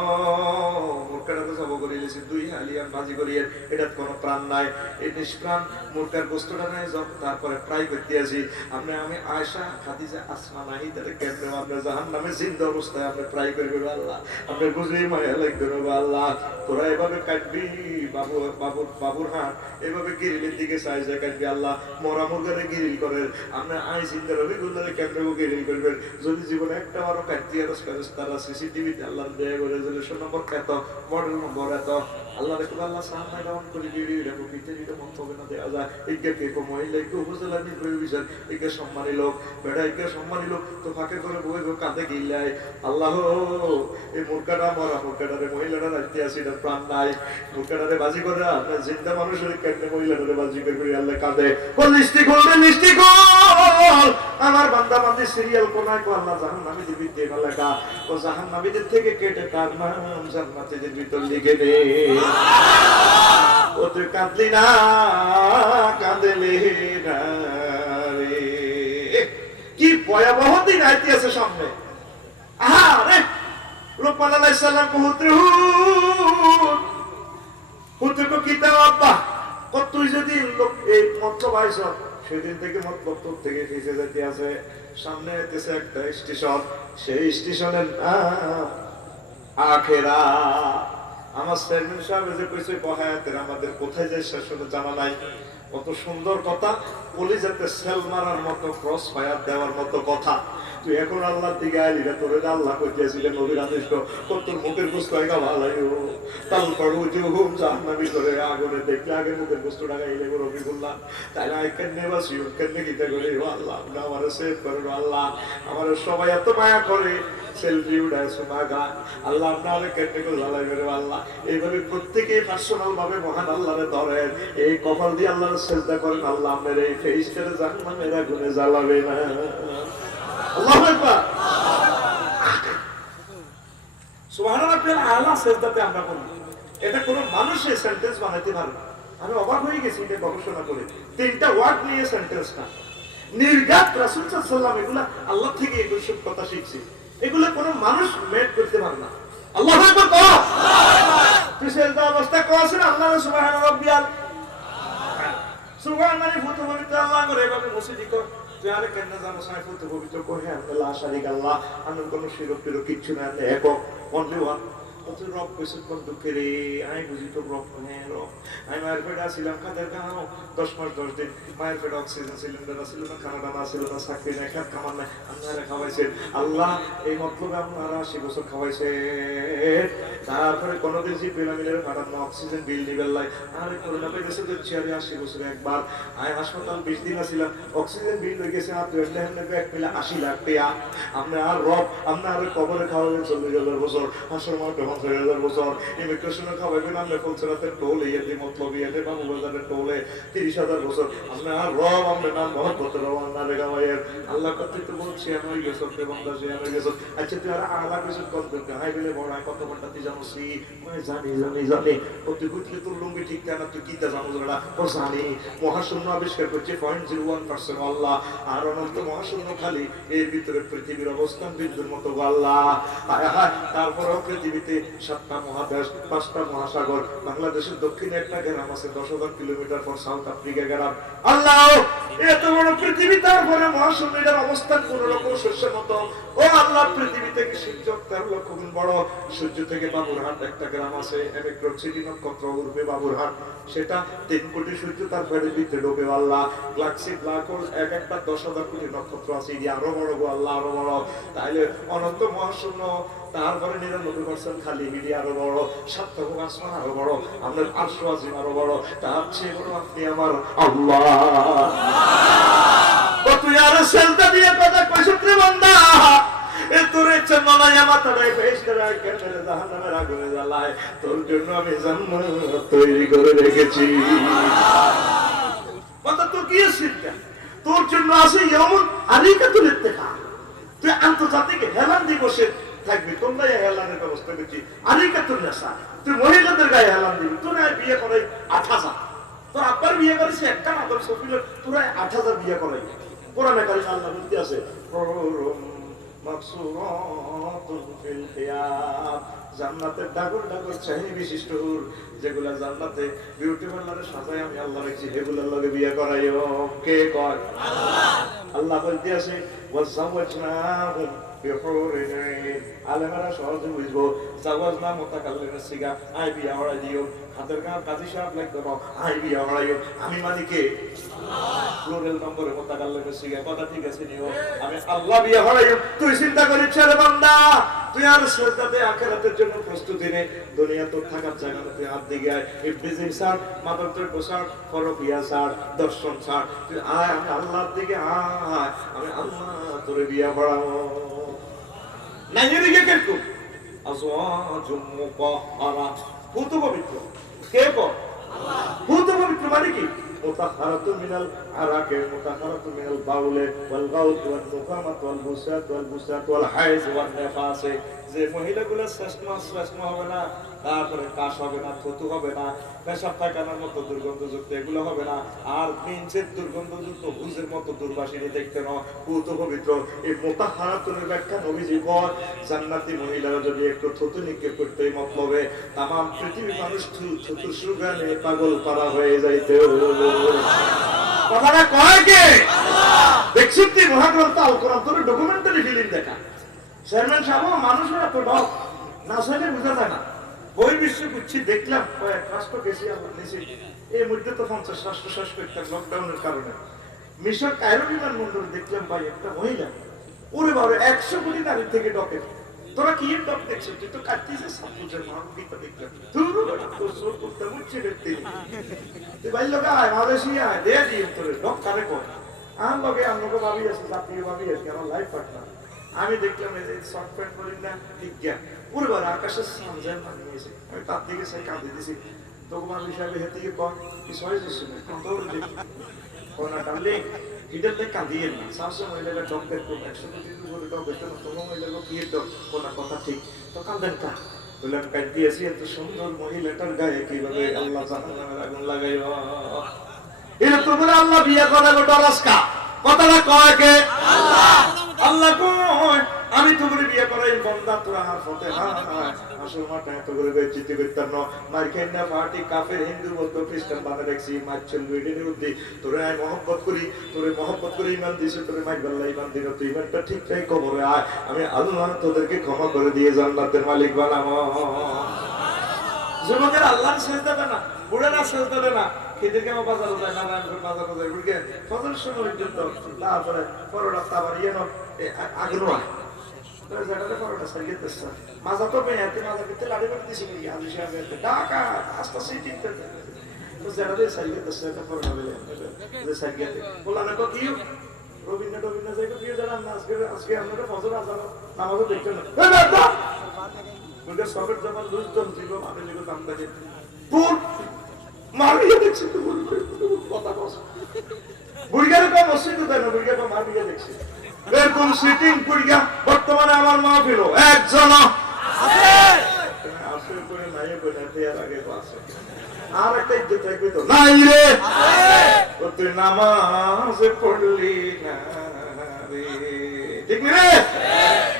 মুরগাটা তো জব করে এলেছেন 2 হালিয়ান ভাজি করিয়ে এটা কোনো প্রাণ নাই এই নিষ্প্রাণ মুরগার গোস্তটা নাই তারপরে ফ্রাই করতে আসি আমি আয়েশা খাদিজা আসমা নাই তাহলে কেমনে আপনার জাহান্নামে জিন্দা অবস্থায় আপনি ফ্রাই করবেন আল্লাহ আপনার বুঝলেই মায়া লাগবে আল্লাহ তোরা এভাবে কাটবি বাবুর হাত এভাবে গিরিলের দিকে চাই যায় কাটবি আল্লাহ মরা মুরগারে গিরিল করেন আমরা আই চিন্তা রবিগুল্লারে কেমনে গিরিল করবেন যদি জীবনে একটা বারো কাটতি তারা সিসিটিভিতে আল্লাহ দেয়া করে রেজলিউশন নম্বর এত মডেল নম্বর এত আল্লাহ দেখো আল্লাহ সামনে ডাউন করে দিয়ে দেখো ভিতরে মন হবে না দেওয়া যায় একে কে কো মহিলা একটু উপজেলা নির্বাচন একে সম্মানী লোক বেড়া একে সম্মানী লোক তো ফাঁকে করে বই কাঁদে গিল্লায় আল্লাহ এই মুরকাটা মরা মুরকাটারে মহিলাটা রাখতে আসি এটা প্রাণ নাই মুরকাটারে বাজি করে আপনার জিন্দা মানুষের কেটে মহিলাটারে বাজি করে আল্লাহ কাঁদে কোন লিস্টি করবে লিস্টি কর আমার বান্দা বান্দি সিরিয়াল কোনায় কো আল্লাহ জাহান্নামী দিবি দেনা লেখা ও জাহান্নামীদের থেকে কেটে তার নাম জান্নাতীদের ভিতর লিখে দে ও তুই কাঁদলি না কাঁদলে না রে কি ভয়াবহ দিন আইতেছে সামনে আরে লোকমান আলাইহিস সালাম হুতে কো কিতা আব্বা কত তুই যদি লোক এই মতলব আইছ সেদিন থেকে মতলব তোর থেকে ফিসে যেতে আছে সামনে আইতেছে একটা স্টেশন সেই স্টেশনের আখেরা আমার চেয়ারম্যান সাহেব যে কইছে বহায়াতের আমাদের কোথায় যায় শেষ হলো জানা নাই কত সুন্দর কথা কলিজাতে সেল মারার মতো ক্রস ফায়ার দেওয়ার মতো কথা তুই এখন আল্লাহর দিকে আইলি না তোরে আল্লাহ কইতেছিলেন নবীর আদেশ কত মুখের বস্তু আইগা ভালো তাল পড়ু জুহুম জাহান্নামী করে আগুনে দেখলে আগে মুখের বস্তু লাগাইলে রবি বললাম তাই I can never see you can Gita করে আল্লাহ আপনি আমারে সেভ করেন আল্লাহ আমারে সবাই এত মায়া করে সেলফি উঠায় সুমাগা আল্লাহ আপনারে কেটে করে জ্বালাই করে আল্লাহ এইভাবে প্রত্যেকে পার্সোনাল ভাবে মহান আল্লাহরে ধরেন এই কপাল দিয়ে আল্লাহর সেজদা করেন আল্লাহ আপনার এই ফেরেশতারে জাহান্নামের আগুনে জ্বালাবে না আল্লাহু আকবার সুবহানাল্লাহ এর আলা সেজদাতে আমরা করি এটা কোনো মানুষের সেন্টেন্স বানাইতে পারে না আমি অবাক হয়ে গেছি এটা গবেষণা করে তিনটা ওয়ার্ড নিয়ে সেন্টেন্সটা নির্ঘাত রাসূল সাল্লাল্লাহু আলাইহি ওয়াসাল্লাম এগুলা আল্লাহ থেকে এগুলো সব কথা শিখছে এগুলো কোনো মানুষ মেড করতে পারে না আল্লাহু আকবার কও তুই সেজদা অবস্থা কওছেন আল্লাহ সুবহানাহু রাব্বিয়াল সুবহানাল্লাহ ফুতু বলিতে আল্লাহ করে এভাবে মসজিদি কর তুই আরে কেন জানো সাই ফুতু পবিত্র কই হ্যাঁ আল্লাহ শারিক আল্লাহ আমি কোনো শিরক টিরক কিচ্ছু না একক অনলি ওয়ান কত রব কইছে কোন দুঃখে রে আই বুঝি তো রব হ্যাঁ রব আমি মায়ের পেটে ছিলাম খাদের গাও 10 মাস 10 দিন মায়ের পেটে অক্সিজেন সিলিন্ডার ছিল না খানাটা না ছিল না চাকরি নাই খাত কামান নাই আপনারা খাওয়াইছেন আল্লাহ এই মতলবে আপনারা 80 বছর খাওয়াইছেন তারপরে কোনদিন জি পিরামিডের কাটানো অক্সিজেন বিল নিবেল লাই আরে করোনা পেয়েছে তো 80 বছর একবার আই হাসপাতাল 20 দিন ছিলাম অক্সিজেন বিল হয়ে গেছে আর তো এমনি এমনি এক মিলা 80 লাখ টাকা আপনার আর রব আপনার কবরে খাওয়াবেন 40,000 বছর হাসর মাঠে 50,000 বছর ইমিগ্রেশনে খাওয়াবেন আপনি ফুলসরাতের টোল ইয়েতে মতলব ইয়েতে বাবু বাজারের টোলে 30,000 বছর আপনার আর রব আপনার নাম মহব্বতের রওনা রেখা ভাইয়ের আল্লাহ কর্তৃক তো বলছি আমি ওই গেছো বন্ধা সে আমি গেছো আচ্ছা তুই আর আলা কিছু করতে হাই বলে বড় কত ঘন্টা তুই জানো সি মানে জানি কত গুতলে তোর লুঙ্গি ঠিক না তুই কিতা জানো না ও জানি মহাশূন্য আবিষ্কার করছে 0.01% আল্লাহ আর অনন্ত মহাশূন্য খালি এর ভিতরে পৃথিবীর অবস্থান বিন্দুর মতো আল্লাহ তারপরে পৃথিবীতে 7টা মহাদেশ 5টা মহাসাগর বাংলাদেশের দক্ষিণে একটা গ্রাম আছে 10,000 কিলোমিটার পর সাউথ আফ্রিকা গ্রাম আল্লাহ এত বড় পৃথিবী তারপরে মহাশূন্যের অবস্থান কোন রকম শস্যের মতো ও আল্লাহ পৃথিবী থেকে সূর্য 13 লক্ষ গুণ বড় সূর্য থেকে বাবুরহাট একটা গ্রাম আছে এমিক্রোট সিটি নক্ষত্র উর্বে বাবুরহাট সেটা 3 কোটি সূর্য তার বাইরে ভিতরে ঢোকে আল্লাহ গ্যালাক্সি ব্ল্যাক হোল এক একটা 10,000 কোটি নক্ষত্র আছে এই আরো বড় গো আল্লাহ আরো বড় তাইলে অনন্ত মহাশূন্য তারপরে 99% খালি মিলি আরো বড় সাতটাও আসমান আরো বড় আমাদের আরশ আজিম আরো বড় তার চেয়ে বড় আপনি আমার আল্লাহ তুই আর সেলটা দিয়ে কথা কইছ রে বান্দা এ তোরে চন্নায়া মাথায় ফেস করে কেন জাহান্নামের আগুনে জ্বালায় তোর জন্য আমি জান্নাত তৈরি করে রেখেছি কথা তো কি শিরকা তোর জন্য আছে ইয়ামুন আরিকাতুল ইত্তিকা তুই আন্তর্জাতিক হেলান দিবসে থাকবি তোমরা হেলানের ব্যবস্থা করছি আরিকাতুল নাসা তুই মহিলাদের গায়ে হেলান দিবি তোরা বিয়ে করে 8,000 তোর আব্বার বিয়ে করেছে একটা আদর সফিল তোরা 8,000 বিয়ে করাই কোরআনে কারিমে আল্লাহ বলতে আছে মাকসুরাতুন ফিল খিয়াম জান্নাতের ডাগর ডাগর চাইনি বিশিষ্ট হুর যেগুলা জান্নাতে বিউটি পার্লারে সাজায় আমি আল্লাহ রেখেছি এগুলোর লগে বিয়ে করাইও কে কয় আল্লাহ আল্লাহ বলতে আছে ওয়াজাওয়াজনাহুম বিহুরিন আইন। আলেমারা সহজে বুঝবো জাওয়াজনা মুতাকাল্লিমের সিগা আই বিয়া হড়াই দিও, হাতের গাঁ কাজী সাহেব লাগতো না আই বিয়া হড়াইও, আমি মালিকে প্লুরাল নম্বরে মুতাকাল্লিমের সিগা কথা ঠিক আছে নিও, আমি আল্লাহ বিয়া হড়াইও। তুই চিন্তা করিস রে বান্দা, তুই আর সেজদাতে আখিরাতের জন্য প্রস্তুতি নে। দুনিয়া তোর থাকার জায়গা না, তুই হাত দিকে আয়, ইবলিসিং স্যার, মাদক দ্রব্য স্যার, ফরফিয়া স্যার, দর্শন স্যার, তুই আয়, আমি আল্লাহর দিকে আয়, আমি আল্লাহ তোরে বিয়া পড়াবো। নাই দিকে কেটু আজওয়াজুম মুতাহহারা, পুত পবিত্র কে কো আল্লাহ। পুত পবিত্র মানে কি? মুতাহহারাতুন মিনাল আরাকে, মুতাহহারাতুন মিনাল বাউলে ওয়াল গাউত ওয়াল মুকামাত ওয়াল বুসাত ওয়াল বুসাত ওয়াল হাইজ ওয়াল নিফাসে। যে মহিলাগুলো শ্রেষ্ঠ হবে না, তারপরে কাশ হবে না, থুতু হবে না, পেশাব পায়খানার মতো দুর্গন্ধযুক্ত এগুলো হবে না, আর মিনচের দুর্গন্ধযুক্ত হুজের মতো দুর্বাসিনী দেখতে না, পুত পবিত্র। এই মুতাহহারাতুনের ব্যাখ্যা নবীজি কর, জান্নাতি মহিলারা যদি একটু থুতু নিক্ষেপ করতে মতলবে তামাম পৃথিবীর মানুষ থুতু সুগানে পাগল পারা হয়ে যাইতে। কথাটা কয় কে? আল্লাহ। দেখছিস তুই মহাগ্রন্থ আল কোরআন তোর ডকুমেন্টারি ফিল্ম দেখা, চেয়ারম্যান সাহেব মানুষের এত ডক না চাইলে বোঝা যায় না। বই বিশ্ব বুঝছি দেখলাম কয়েক রাষ্ট্র গেছি আমার নিচে, এই মধ্যে তো 50 রাষ্ট্র শেষ করতাম লকডাউনের কারণে। মিশর কায়রো বিমানবন্দর দেখলাম ভাই একটা মহিলা, ওরে বাবা 100 কোটি নারীর থেকে ডকে। তোরা কি ডক দেখছো? তুই তো কাটতেছিস সাপুজের মহাবিতা দেখলাম তুই তোর সোর করতে মুচ্ছে দেখতে তুই ভাই লোক আয় মালয়েশিয়া আয় দে দিই তোরে ডক কারে কর আমার লগে আমাকে ভাবি আছে জাতীয় ভাবি আছে আমার লাইফ পার্টনার। আমি দেখলাম এই সফটওয়্যার বলি না বিজ্ঞান পুরোবার আকাশের সামজান বানিয়েছে, আমি তার দিকে সে কাঁদে দিছি। তখন হিসাবে হেতে গিয়ে কম কিছু হয়েছে শুনে দৌড় দেখি কোনা টানলে হিডেললে কাঁদিয়ে না সাহস মহিলারা ডক্টর করবো 100 কোটি করে ডক দেখতে না, তোমার মহিলাকে কি ডক কোনা কথা ঠিক তো কাঁদেন কা বললাম কাঁদিয়েছি এত সুন্দর মহিলাটার গায়ে কিভাবে আল্লাহ জাহান্নামের আগুন লাগাইল। এটা তো বলে আল্লাহ বিয়ে করালো ডরাসকা, কথাটা কয় কে? আল্লাহ। আল্লাহ কয় আমি তোমার বিয়ে করাই বন্দা তোরা আমার ফতে না আসল মাঠে এত করে বেচিতে করতাম না মার্কেন না পার্টি কাফের হিন্দু বলতো খ্রিস্টান বানা দেখছি মাছ চলবে এটার মধ্যে তোরে আমি মহব্বত করি, তোরে মহব্বত করে ইমান দিয়েছে, তোরে মাইক বাল্লা ইমান দিন তুই ইমানটা ঠিকঠাক কবরে আয়, আমি আল্লাহ তোদেরকে ক্ষমা করে দিয়ে জান্নাতের মালিক বানাবো। যুবকের আল্লাহর সেজদা দেয় না, বুড়েরা সেজদা দেয় না, খেদেরকে আমার বাজারে যায় না, বাজারে যায় বুড়কে ফজর সময় পর্যন্ত, তারপরে পরোটা তাবার ইয়ে আগ্রহ যেটাতে পরোটা সারিয়ে দিচ্ছে মাজা তো পেয়ে মাজা করতে লাড়ি করে দিছি আজি সাহেব টাকা আস্তে সিটিং তো যেটাতে সারিয়ে দিচ্ছে একটা পরোটা বলে সারিয়ে বললাম না কি রবীন্দ্র রবীন্দ্র যাইব কি জানান আজকে আজকে আপনারা ফজর আজান নামাজও দেখছেন না বুঝে সবের জমান লুজদম জীব আমি যেগুলো দাম দেখে তোর মারিয়ে দেখছি তো কথা বস বুড়িগারে কম মসজিদ দেয় না বুড়িগা কম মারিয়ে দেখছি এরকম সিটিং বুড়িগা বর্তমানে আমার মাহফিল একজন আছে আছে করে নাই করে দেয়ার আগে তো আছে আর একটা ইজ্জত থাকবে তো নাই রে আছে তুই নামাজ পড়লি না রে ঠিক রে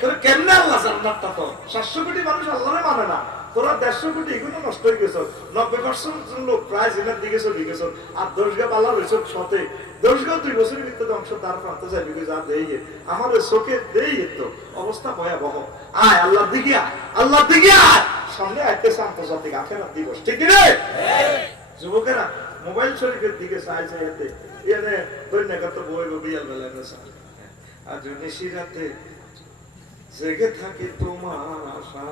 তোর কেমনে আল্লাহ জান্নাতটা তো 700 কোটি মানুষ আল্লাহরে মানে না, তোরা 150 কোটি এগুলো নষ্ট হয়ে গেছ, 90% লোক প্রায় জেনার দিকে চলে গেছ, আর 10 গা পালা রয়েছ সতে 10 গা 2 বছরের ভিতরে অংশ তার প্রান্ত যাবি যা দেই আমাদের চোখে দেই তো অবস্থা ভয়াবহ। আয় আল্লাহর দিকে আয়, আল্লাহর দিকে আয়, সামনে আইতেছে আন্তর্জাতিক আখেরাত দিবস ঠিক রে যুবকেরা মোবাইল শরীফের দিকে চাই চাইতে এনে দৈন্যগত বই বিয়াল বেলায় নেশা আজ নিশিরাতে জেগে থাকি তোমার আশা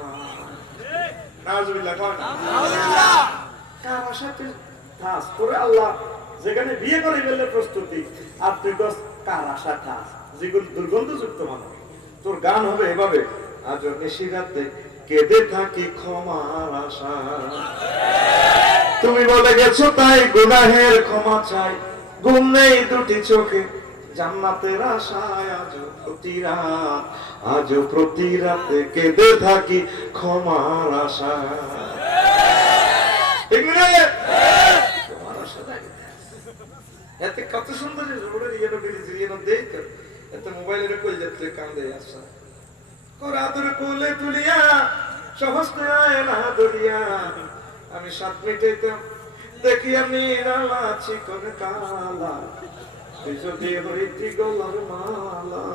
নাউজুবিল্লাহ কোন নাউজুবিল্লাহ কার আশাতে থাস করে আল্লাহ যেখানে বিয়ে করে গেলে প্রস্তুতি আর তুই তো কার আশা থাস যেগুলো দুর্গন্ধযুক্ত মানুষ তোর গান হবে এভাবে আজ নিশিরাতে কেঁদে থাকি ক্ষমার আশা তুমি বলে গেছো তাই গুনাহের ক্ষমা চাই ঘুম নেই দুটি চোখে জান্নাতের আশায় আজ প্রতি রাতে কেঁদে থাকি ক্ষমার আশা তোমার আশা এতে কত সুন্দর এতে মোবাইলের কই যাচ্ছে কান্দে আসা করাদর কোলে তুলিয়া সহজ না দরিয়া আমি 7 মিনিটে দেখি আমি আছি কোন কালা যদি হইতি গলার মালা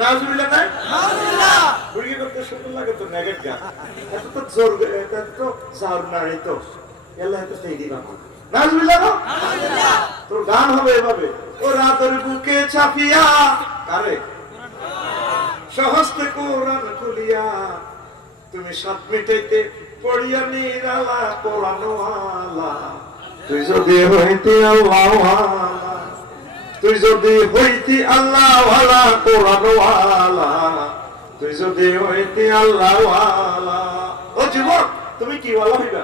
নাউজুবিল্লাহ না নাউজুবিল্লাহ বুড়ি করতে সুন্দর লাগে তো নেগেট গান এত তো জোর এটা তো জার নাড়ি তো আল্লাহ তো সেই দিবা নাউজুবিল্লাহ নাউজুবিল্লাহ তোর গান হবে এভাবে ও রাতের বুকে চাপিয়া কারে সহস্তে কোরআন খুলিয়া তুমি সাত মিটাইতে পড়িয়া নিরালা কোরআনওয়ালা তুই যদি হইতে আল্লাহওয়ালা তুই যদি হইতি আল্লাহওয়ালা কোরআনওয়ালা তুই যদি হইতি আল্লাহওয়ালা ও যুবক তুমি কি ওয়ালা হইবা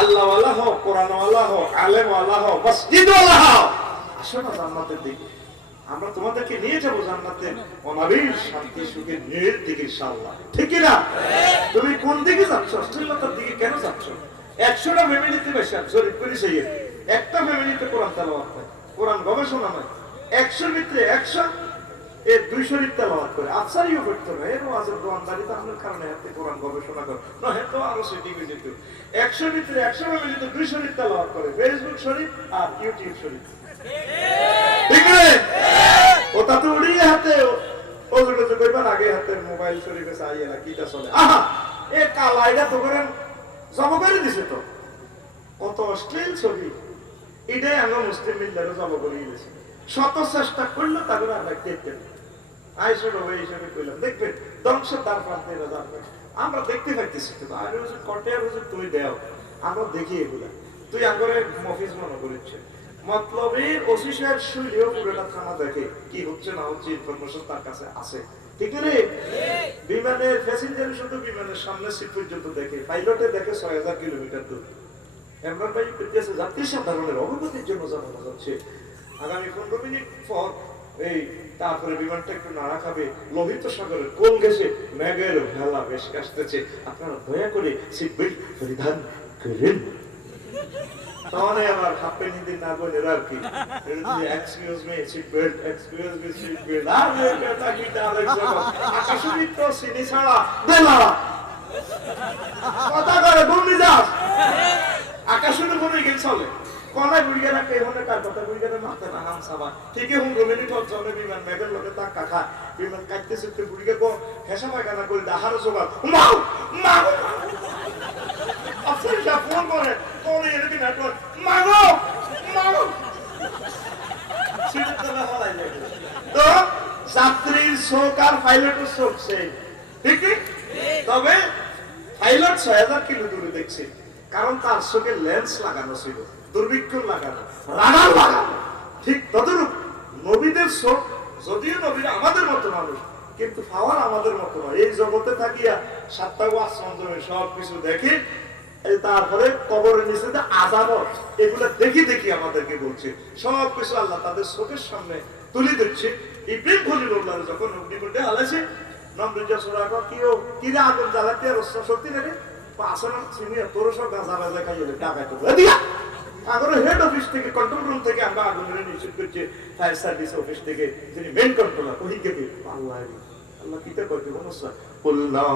আল্লাহওয়ালা হও কোরআনওয়ালা হও আলেমওয়ালা হও মসজিদওয়ালা হও আসো না জান্নাতের দিকে আমরা তোমাদেরকে নিয়ে যাবো জান্নাতের অনাবিল শান্তি সুখের নীড়ের দিকে ইনশাআল্লাহ ঠিক না তুমি কোন দিকে যাচ্ছ অশ্লীলতার দিকে কেন যাচ্ছ 100টা ফ্যামিলিতে বসে শরীফ করে সেই একটা ফ্যামিলিতে কোরআন তেলাওয়াত করে কোরআন গবেষণা নয় 100 ভিতরে 100 এর 200 রিত তেলাওয়াত করে আছারিও করতে হবে এর ওয়াজের দোয়ানদারিতে আপনার কারণে আপনি কোরআন গবেষণা করেন না হেতো আরো সেটিং হয়ে যেত 100 ভিতরে 100 ফ্যামিলিতে 200 রিত তেলাওয়াত করে ফেসবুক শরীফ আর ইউটিউব শরীফ ঠিক আছে ওটা তো উড়িয়ে হাতে ওজুটা তো কইবার আগে হাতে মোবাইল শরীফে চাইয়ে না কিটা চলে আহা এ কালাইটা তো করেন জব করে দিছে তো কত অশ্লীল ছবি এটাই আমরা মুসলিম মিল্লারে জব করে দিয়েছি শত চেষ্টা করলো তারপরে আমরা দেখতে আইসো ওই হিসেবে কইলাম দেখবেন ধ্বংস তার প্রান্তে যাবে আমরা দেখতে পাইতেছি তো আর হুজুর কটের হুজুর তুই দেও আমরা দেখি এগুলা তুই আগরে মফিজ মনে করিস মতলবের ওসি সাহেব শুইলেও পুরোটা থানা দেখে কি হচ্ছে না হচ্ছে ইনফরমেশন তার কাছে আছে ঠিক রে বিমানের প্যাসেঞ্জার শুধু বিমানের সামনে সিট পর্যন্ত দেখে পাইলটে দেখে 6000 কিলোমিটার দূর এমরান ভাই বিদেশে যাত্রী সাধারণের অবগতির জন্য জানানো যাচ্ছে আগামী 15 মিনিট পর এই তারপরে বিমানটা একটু নাড়া খাবে লোহিত সাগরের কোল গেছে মেঘের ভেলা বেশ আসতেছে আপনারা দয়া করে সিট বেল্ট পরিধান করেন তাহলে আবার হাফে নিতে না বলে আর কি excuse me seat belt excuse me seat belt আর এটা কি তাহলে আকাশে তো সিনি ছাড়া দেলা কথা করে বললি যাস আকাশে বলে গেল চলে কোনায় বুড়িয়া না কে হনে কার কথা বুড়িয়া না মাথা না হাম সাবা ঠিকই হুম রমেনি তো চলে বিমান মেঘের লোকে তা কাকা বিমান কাটতেছে তো বুড়িয়া গো হেসা পায়খানা করে দাহার জোগাড় মাও মাও আফসর যা ফোন করে কোন এর কি নেটওয়ার্ক মাগো মাগো সিট তো না হলাই তো যাত্রীর শোক আর পাইলটের শোক সেই ঠিক তবে পাইলট 6000 কিলো দূরে দেখছে কারণ তার চোখে লেন্স লাগানো ছিল দুর্ভিক্ষণ লাগানো রাডার লাগানো ঠিক ততরূপ নবীদের চোখ যদিও নবীরা আমাদের মতো মানুষ কিন্তু পাওয়ার আমাদের মতো নয় এই জগতে থাকিয়া সাতটা আসমান জমি সবকিছু দেখে তারপরে কবরের নিচে যে আযাব এগুলো দেখি দেখি আমাদেরকে বলছে সবকিছু আল্লাহ তাদের চোখের সামনে তুলে দিচ্ছে ইব্রাহিম খলিলুল্লাহ যখন অগ্নিকুণ্ডে হালাইছে নমরুদ সুরাকা কি রে আগুন জ্বালাতে আর শক্তি নেই আসলে চিনিয়া তোর সব গাঁজা বাজা খাইলে টাকা তো দিয়া আগরে হেড অফিস থেকে কন্ট্রোল রুম থেকে আমরা আগুনের নিশ্চিত করছে ফায়ার সার্ভিস অফিস থেকে যিনি মেইন কন্ট্রোলার ওই কে আল্লাহ আল্লাহ কিতা কইতে বলছ কুল্লা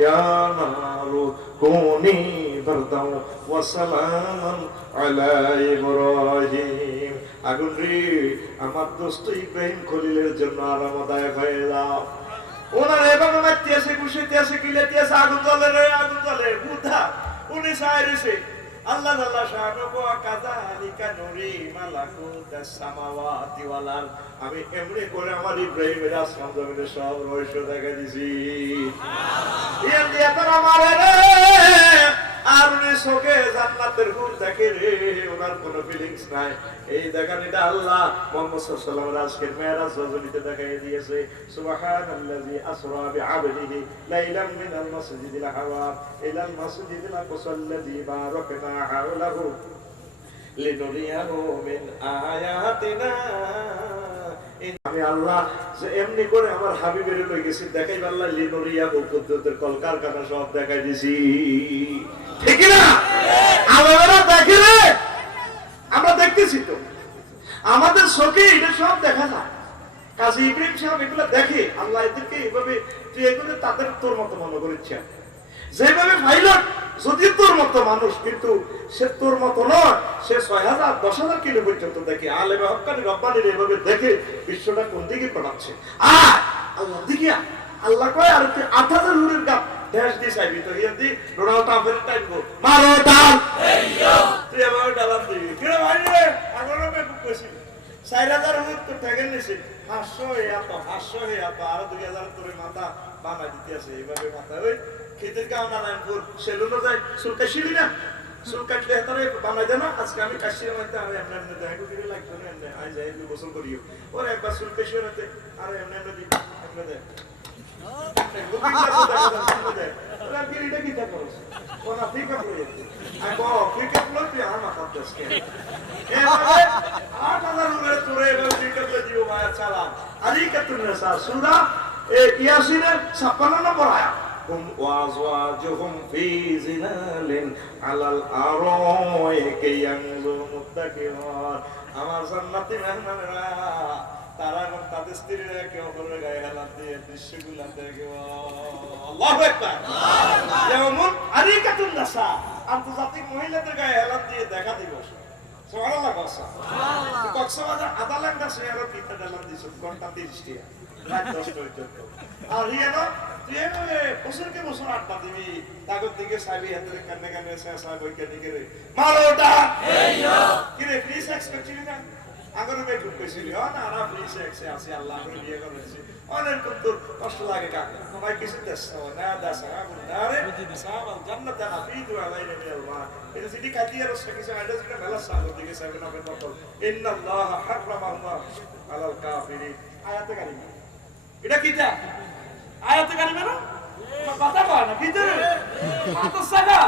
ইয়া নারু কুনি বারদাও ওয়া সালামান আলা ইব্রাহিম আগুন রে আমার দোস্ত ইব্রাহিম খলিলের জন্য আরামদায়ক হয়ে যাও ওনার এভাবে মারতে আসে ঘুষিতে আসে কিলেতে আসে আগুন জ্বলে বুদ্ধা উনি সাইরেছে আল্লাহ আল্লাহ শাহানু কাযালিকা নুরি মালাকুতাস সামাওয়াতি ওয়াল আরদ আমি এমনি করে আমার ইব্রাহিমের আসমান জমিনের সব রহস্য দেখা দিছি সুবহানাল্লাহ এই দিয়ে তো আমারে রে আর উনি চোখে জান্নাতের হুর দেখে রে ওনার কোনো ফিলিংস নাই এই দেখানিটা আল্লাহ মুহাম্মদ সাল্লাল্লাহু আলাইহি ওয়াসাল্লাম আজকের মেরাজ রজনীতে দেখাই দিয়েছে সুবহানাল্লাযী আসরা বিআবদিহি লাইলাম মিনাল মাসজিদিল হারাম ইলাল মাসজিদিল আকসাল্লাযী বারাকনা হাওলাহু লিনুরিয়াহু মিন আয়াতিনা আমি আল্লাহ যে এমনি করে আমার হাবিবের লই গেছি দেখাই আল্লাহ লিনুরিয়াহু কুদ্দুতের কলকারখানা সব দেখাই দিছি ঠিক না আমরা দেখি রে আমরা দেখতেছি তো আমাদের চোখে এটা সব দেখা যায় কাজী ইব্রাহিম সাহেব এগুলো দেখে আল্লাহ এদেরকে এইভাবে তুই এগুলো তাদের তোর মতো মনে করেছে যেভাবে পাইলট যদি তোর মতো মানুষ, কিন্তু সে তোর মতো নয়, সে 6,000 10,000 কিলো পর্যন্ত দেখে। আলেমে হক্কানি রব্বানির এভাবে দেখে বিশ্বটা কোন দিকে পড়াচ্ছে। আর আল্লাহ দিকে আল্লাহ কয় আর তুই 8,000 হুরের গাপ দেশ দিয়ে চাইবি তো ইয়াদি ডোনাল্ড ট্রাম্পের টাইম গো মারো ডাল তুই এভাবে ডালাম দিবি কিরে ভাই রে আগরে বেকুব কইছিস 4,000 হুর তো ঠেকেন নিছে 500 হে এত আর 2,000 তোরে মাথা বানাই দিতে আছে এইভাবে মাথা ওই খেতের গাঁও নারায়ণপুর সেলুনে যায় চুল কাশিলি না চুল কাটলে এতরে বানাই দেয় না। আজকে আমি কাশির মধ্যে আমি এমনি দেখো কি লাগতো না এমনি আই যাই গোসল করিও ওরে একবার চুল কাশিও রাতে আর এমনি দি এমনি দেয় هم وأزواجهم في ظلال على الأرائك ينظرون متكئون আমার জান্নাতি মেহমানেরা তারা এবং তাদের স্ত্রীরা একে অপরের গায়ে হাত দিয়ে দৃশ্যগুলো দেখে আল্লাহু আকবার যেমন আরিকাতুন নাসা আন্তর্জাতিক মহিলাদের গায়ে হাত দিয়ে দেখা দিবস সুবহানাল্লাহ সুবহানাল্লাহ কক্সবাজার আদালাঙ্গা শহরে কিতা ডালান দিছে ঘন্টা 30 টাকা রাত 10 পর্যন্ত আর হিয়ানো তুই এভাবে বছরকে বছর আড্ডা দিবি তাগর দিকে সাইবি হাতের কান্নে কান্নে সাইব বইকে দিকে রে মারোটা এইয়ো কি রে প্লিজ এক্স করছিলি না আগরে বে খুব কইছিলি না না প্লিজ এক্স আছে আল্লাহ করে বিয়ে করেছে অনেক কত কষ্ট লাগে কাকা ভাই কিছু দেশ না দাস আরে সাহাবা জান্নাত না ফিদু আলাইনা মিনাল মা এটা যদি কাটিয়ে রসে কিছু আইডা যেটা মেলা সাহাবা দিকে সাইব না বে বতল ইন্নাল্লাহ হারামাহুমা আলাল কাফিরিন আয়াতে কারিমা এটা কিটা আয়াতে কারিমা না কথা কয় না ভিতরে কত সাগা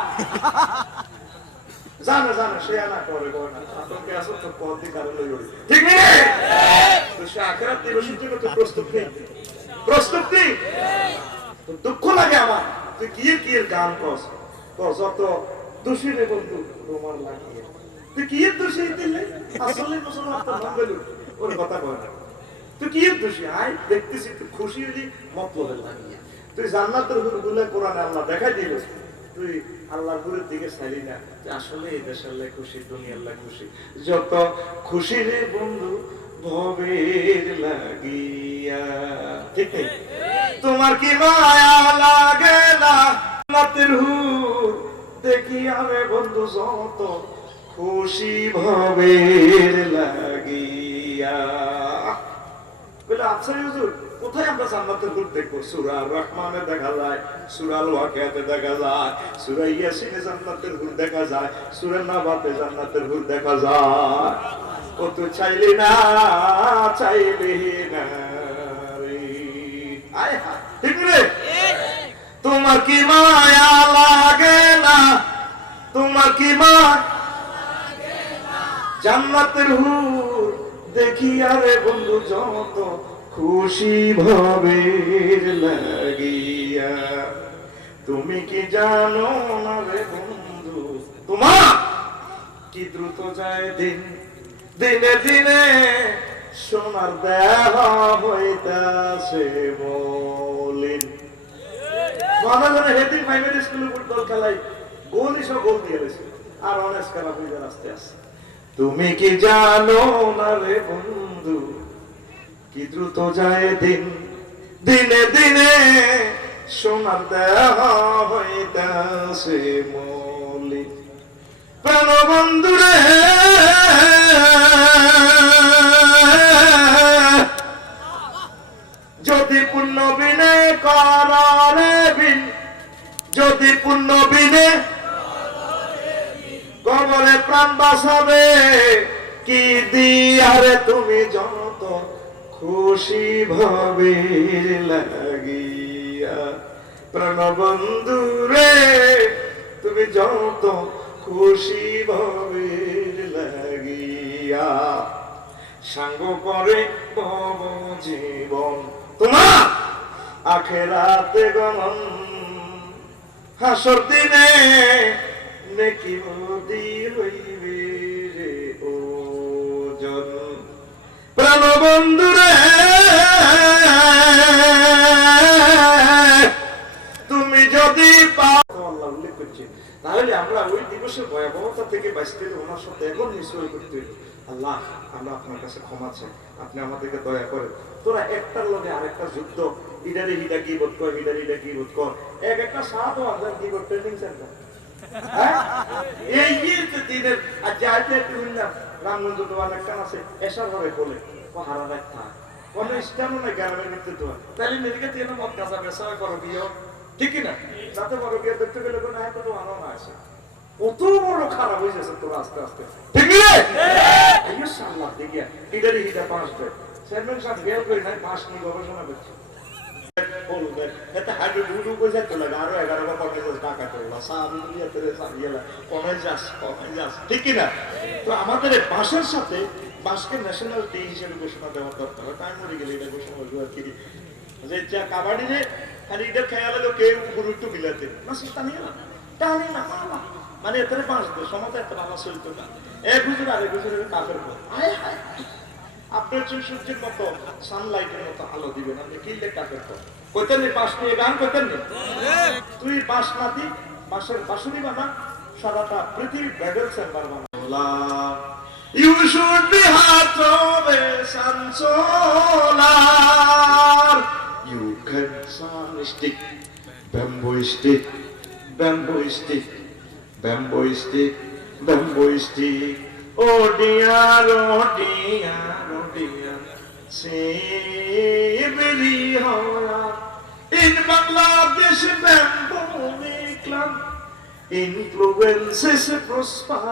জানা জানা সে না করে না আতঙ্কে আসো তো পথে কারণ লই ঠিক নেই তো সে আখিরাত দিবসের জন্য তো প্রস্তুত নেই তো দুঃখ লাগে আমার তুই কি গান কস যত দোষী রে বন্ধু তোমার লাগিয়ে তুই কি দোষী দিলে আসলে মুসলমান তো নাম বলি ওর কথা কয় না তুই কি দোষী আয় দেখতেছি তুই খুশি হলি মতলবের লাগিয়ে তুই জান্নাতের হুরগুলো কোরআনে আল্লাহ দেখাই দিল তুই আল্লাহর হুরের দিকে চাইলি না যে আসলে এই দেশে আল্লাহ খুশি দুনিয়া আল্লাহ খুশি যত খুশি রে বন্ধু ভবের লাগিয়া ঠিক নেই তোমার কি মায়া লাগে না জান্নাতের হুর দেখি আমি বন্ধু যত খুশি ভবের লাগিয়া বলে আচ্ছা হুজুর কোথায় আমরা জান্নাতের হুর দেখবো সূরা রহমানে দেখা যায় সূরা আল ওয়াকিয়াতে দেখা যায় সূরা ইয়াসিনে জান্নাতের হুর দেখা যায় সূরা নাবাতে জান্নাতের হুর দেখা যায় ও তো চাইলি না রে আয় হা ঠিক রে তোমার কি মায়া লাগে না তোমার কি মায়া লাগে না জান্নাতের হুর দেখি আরে বন্ধু যত খুশি ভবের লাগিয়া তুমি কি জানো না রে বন্ধু তোমার কি দ্রুত যায় দিন দিনে দিনে সোনার দেহ হইতাছে মলিন মহানগরে হেদিন প্রাইমারি স্কুলে ফুটবল খেলাই গোলই সব গোল দিয়ে গেছে আর অনেক খেলা হয়ে আস্তে আস্তে তুমি কি জানো না রে বন্ধু কি দ্রুত যায় দিন দিনে দিনে সোনার দেহ হইতাছে মলিন প্রাণ বন্ধু রে যদি পুণ্য বিনে করলে বিন যদি পুণ্য বিনে কবরে প্রাণ বাঁচাবে কি দিয়ারে তুমি যত খুশি ভবের লাগিয়া প্রাণ বন্ধু রে তুমি যত খুশি ভবের লাগিয়া সাঙ্গ করে ভব জীবন তোমার আখেরাতে গমন হাসর দিনে নেকি মোদি হইবে রে ওজন প্রাণ বন্ধু রে তুমি যদি আল্লাহ উল্লেখ করছে। তাহলে আমরা ওই দিবসের ভয়াবহতা থেকে বাঁচতে হলে ওনার সাথে এখন নিশ্চয় করতে হইল, আল্লাহ আমরা আপনার কাছে ক্ষমা চাই, আপনি আমাদেরকে দয়া করেন। তোরা একটার লগে আরেকটা যুদ্ধ, ইডারে হিডা কি বোধ কর, হিডারে হিডা কি বোধ কর, এক একটা সাত ও আজান কি কর ট্রেনিং সেন্টার। এই দিনের আর যাইতে একটু শুনলাম রামগঞ্জ দোয়ান একটা আছে এসার ভাবে বলে ও হারা রাখ থাক কোন স্থানও নাই গ্রামের ভিতরে দোয়ান, তাহলে মেয়েকে দিয়ে মদ গাছা বেসা করো বিয়ে ঠিক না, যাতে বড় বিয়ে দেখতে গেলে কোনো এক তো আনো না আসে, কত বড় খারাপ হয়ে যাচ্ছে তোর আস্তে আস্তে, ঠিক না? সাল্লাহ দেখিয়া ইডারি হিডা পাঁচ দেয় চেয়ারম্যান সাহেব বেল করে নাই পাঁচ নিয়ে গবেষণা করছে আমাদের বাঁশের সাথে বাঁশকে ন্যাশনাল ডে হিসেবে ঘোষণা দেওয়ার দরকার হয়, তাই মরে গেলে এটা ঘোষণা হইব আর কি যে কাবাডি যে খালি এটা খেয়াল হলো কেউ গুরুত্ব মিলাতে না সেটা নিয়ে না তাহলে না মানে এতে বাঁশ দেয় সমাজে এত ভালো চলতো না, এক হুজুর আরেক হুজুরের কাফের পর আপনার সূর্যের মতো সানলাইটের মতো আলো দিবেন, আপনি কিনলে কাকের পর কইতেন বাঁশ নিয়ে গান করতেন তুই বাঁশ নাতি বাঁশের বাঁশুরি বানা সারাটা পৃথিবী ব্যাডেল চেম্বার বানা। You should be heart of a sun solar. You can sun stick, bamboo stick, bamboo stick, bamboo stick, bamboo stick. Oh dear, oh dear, oh dear. Say very hard. In Bangladesh, bamboo club influences prosper.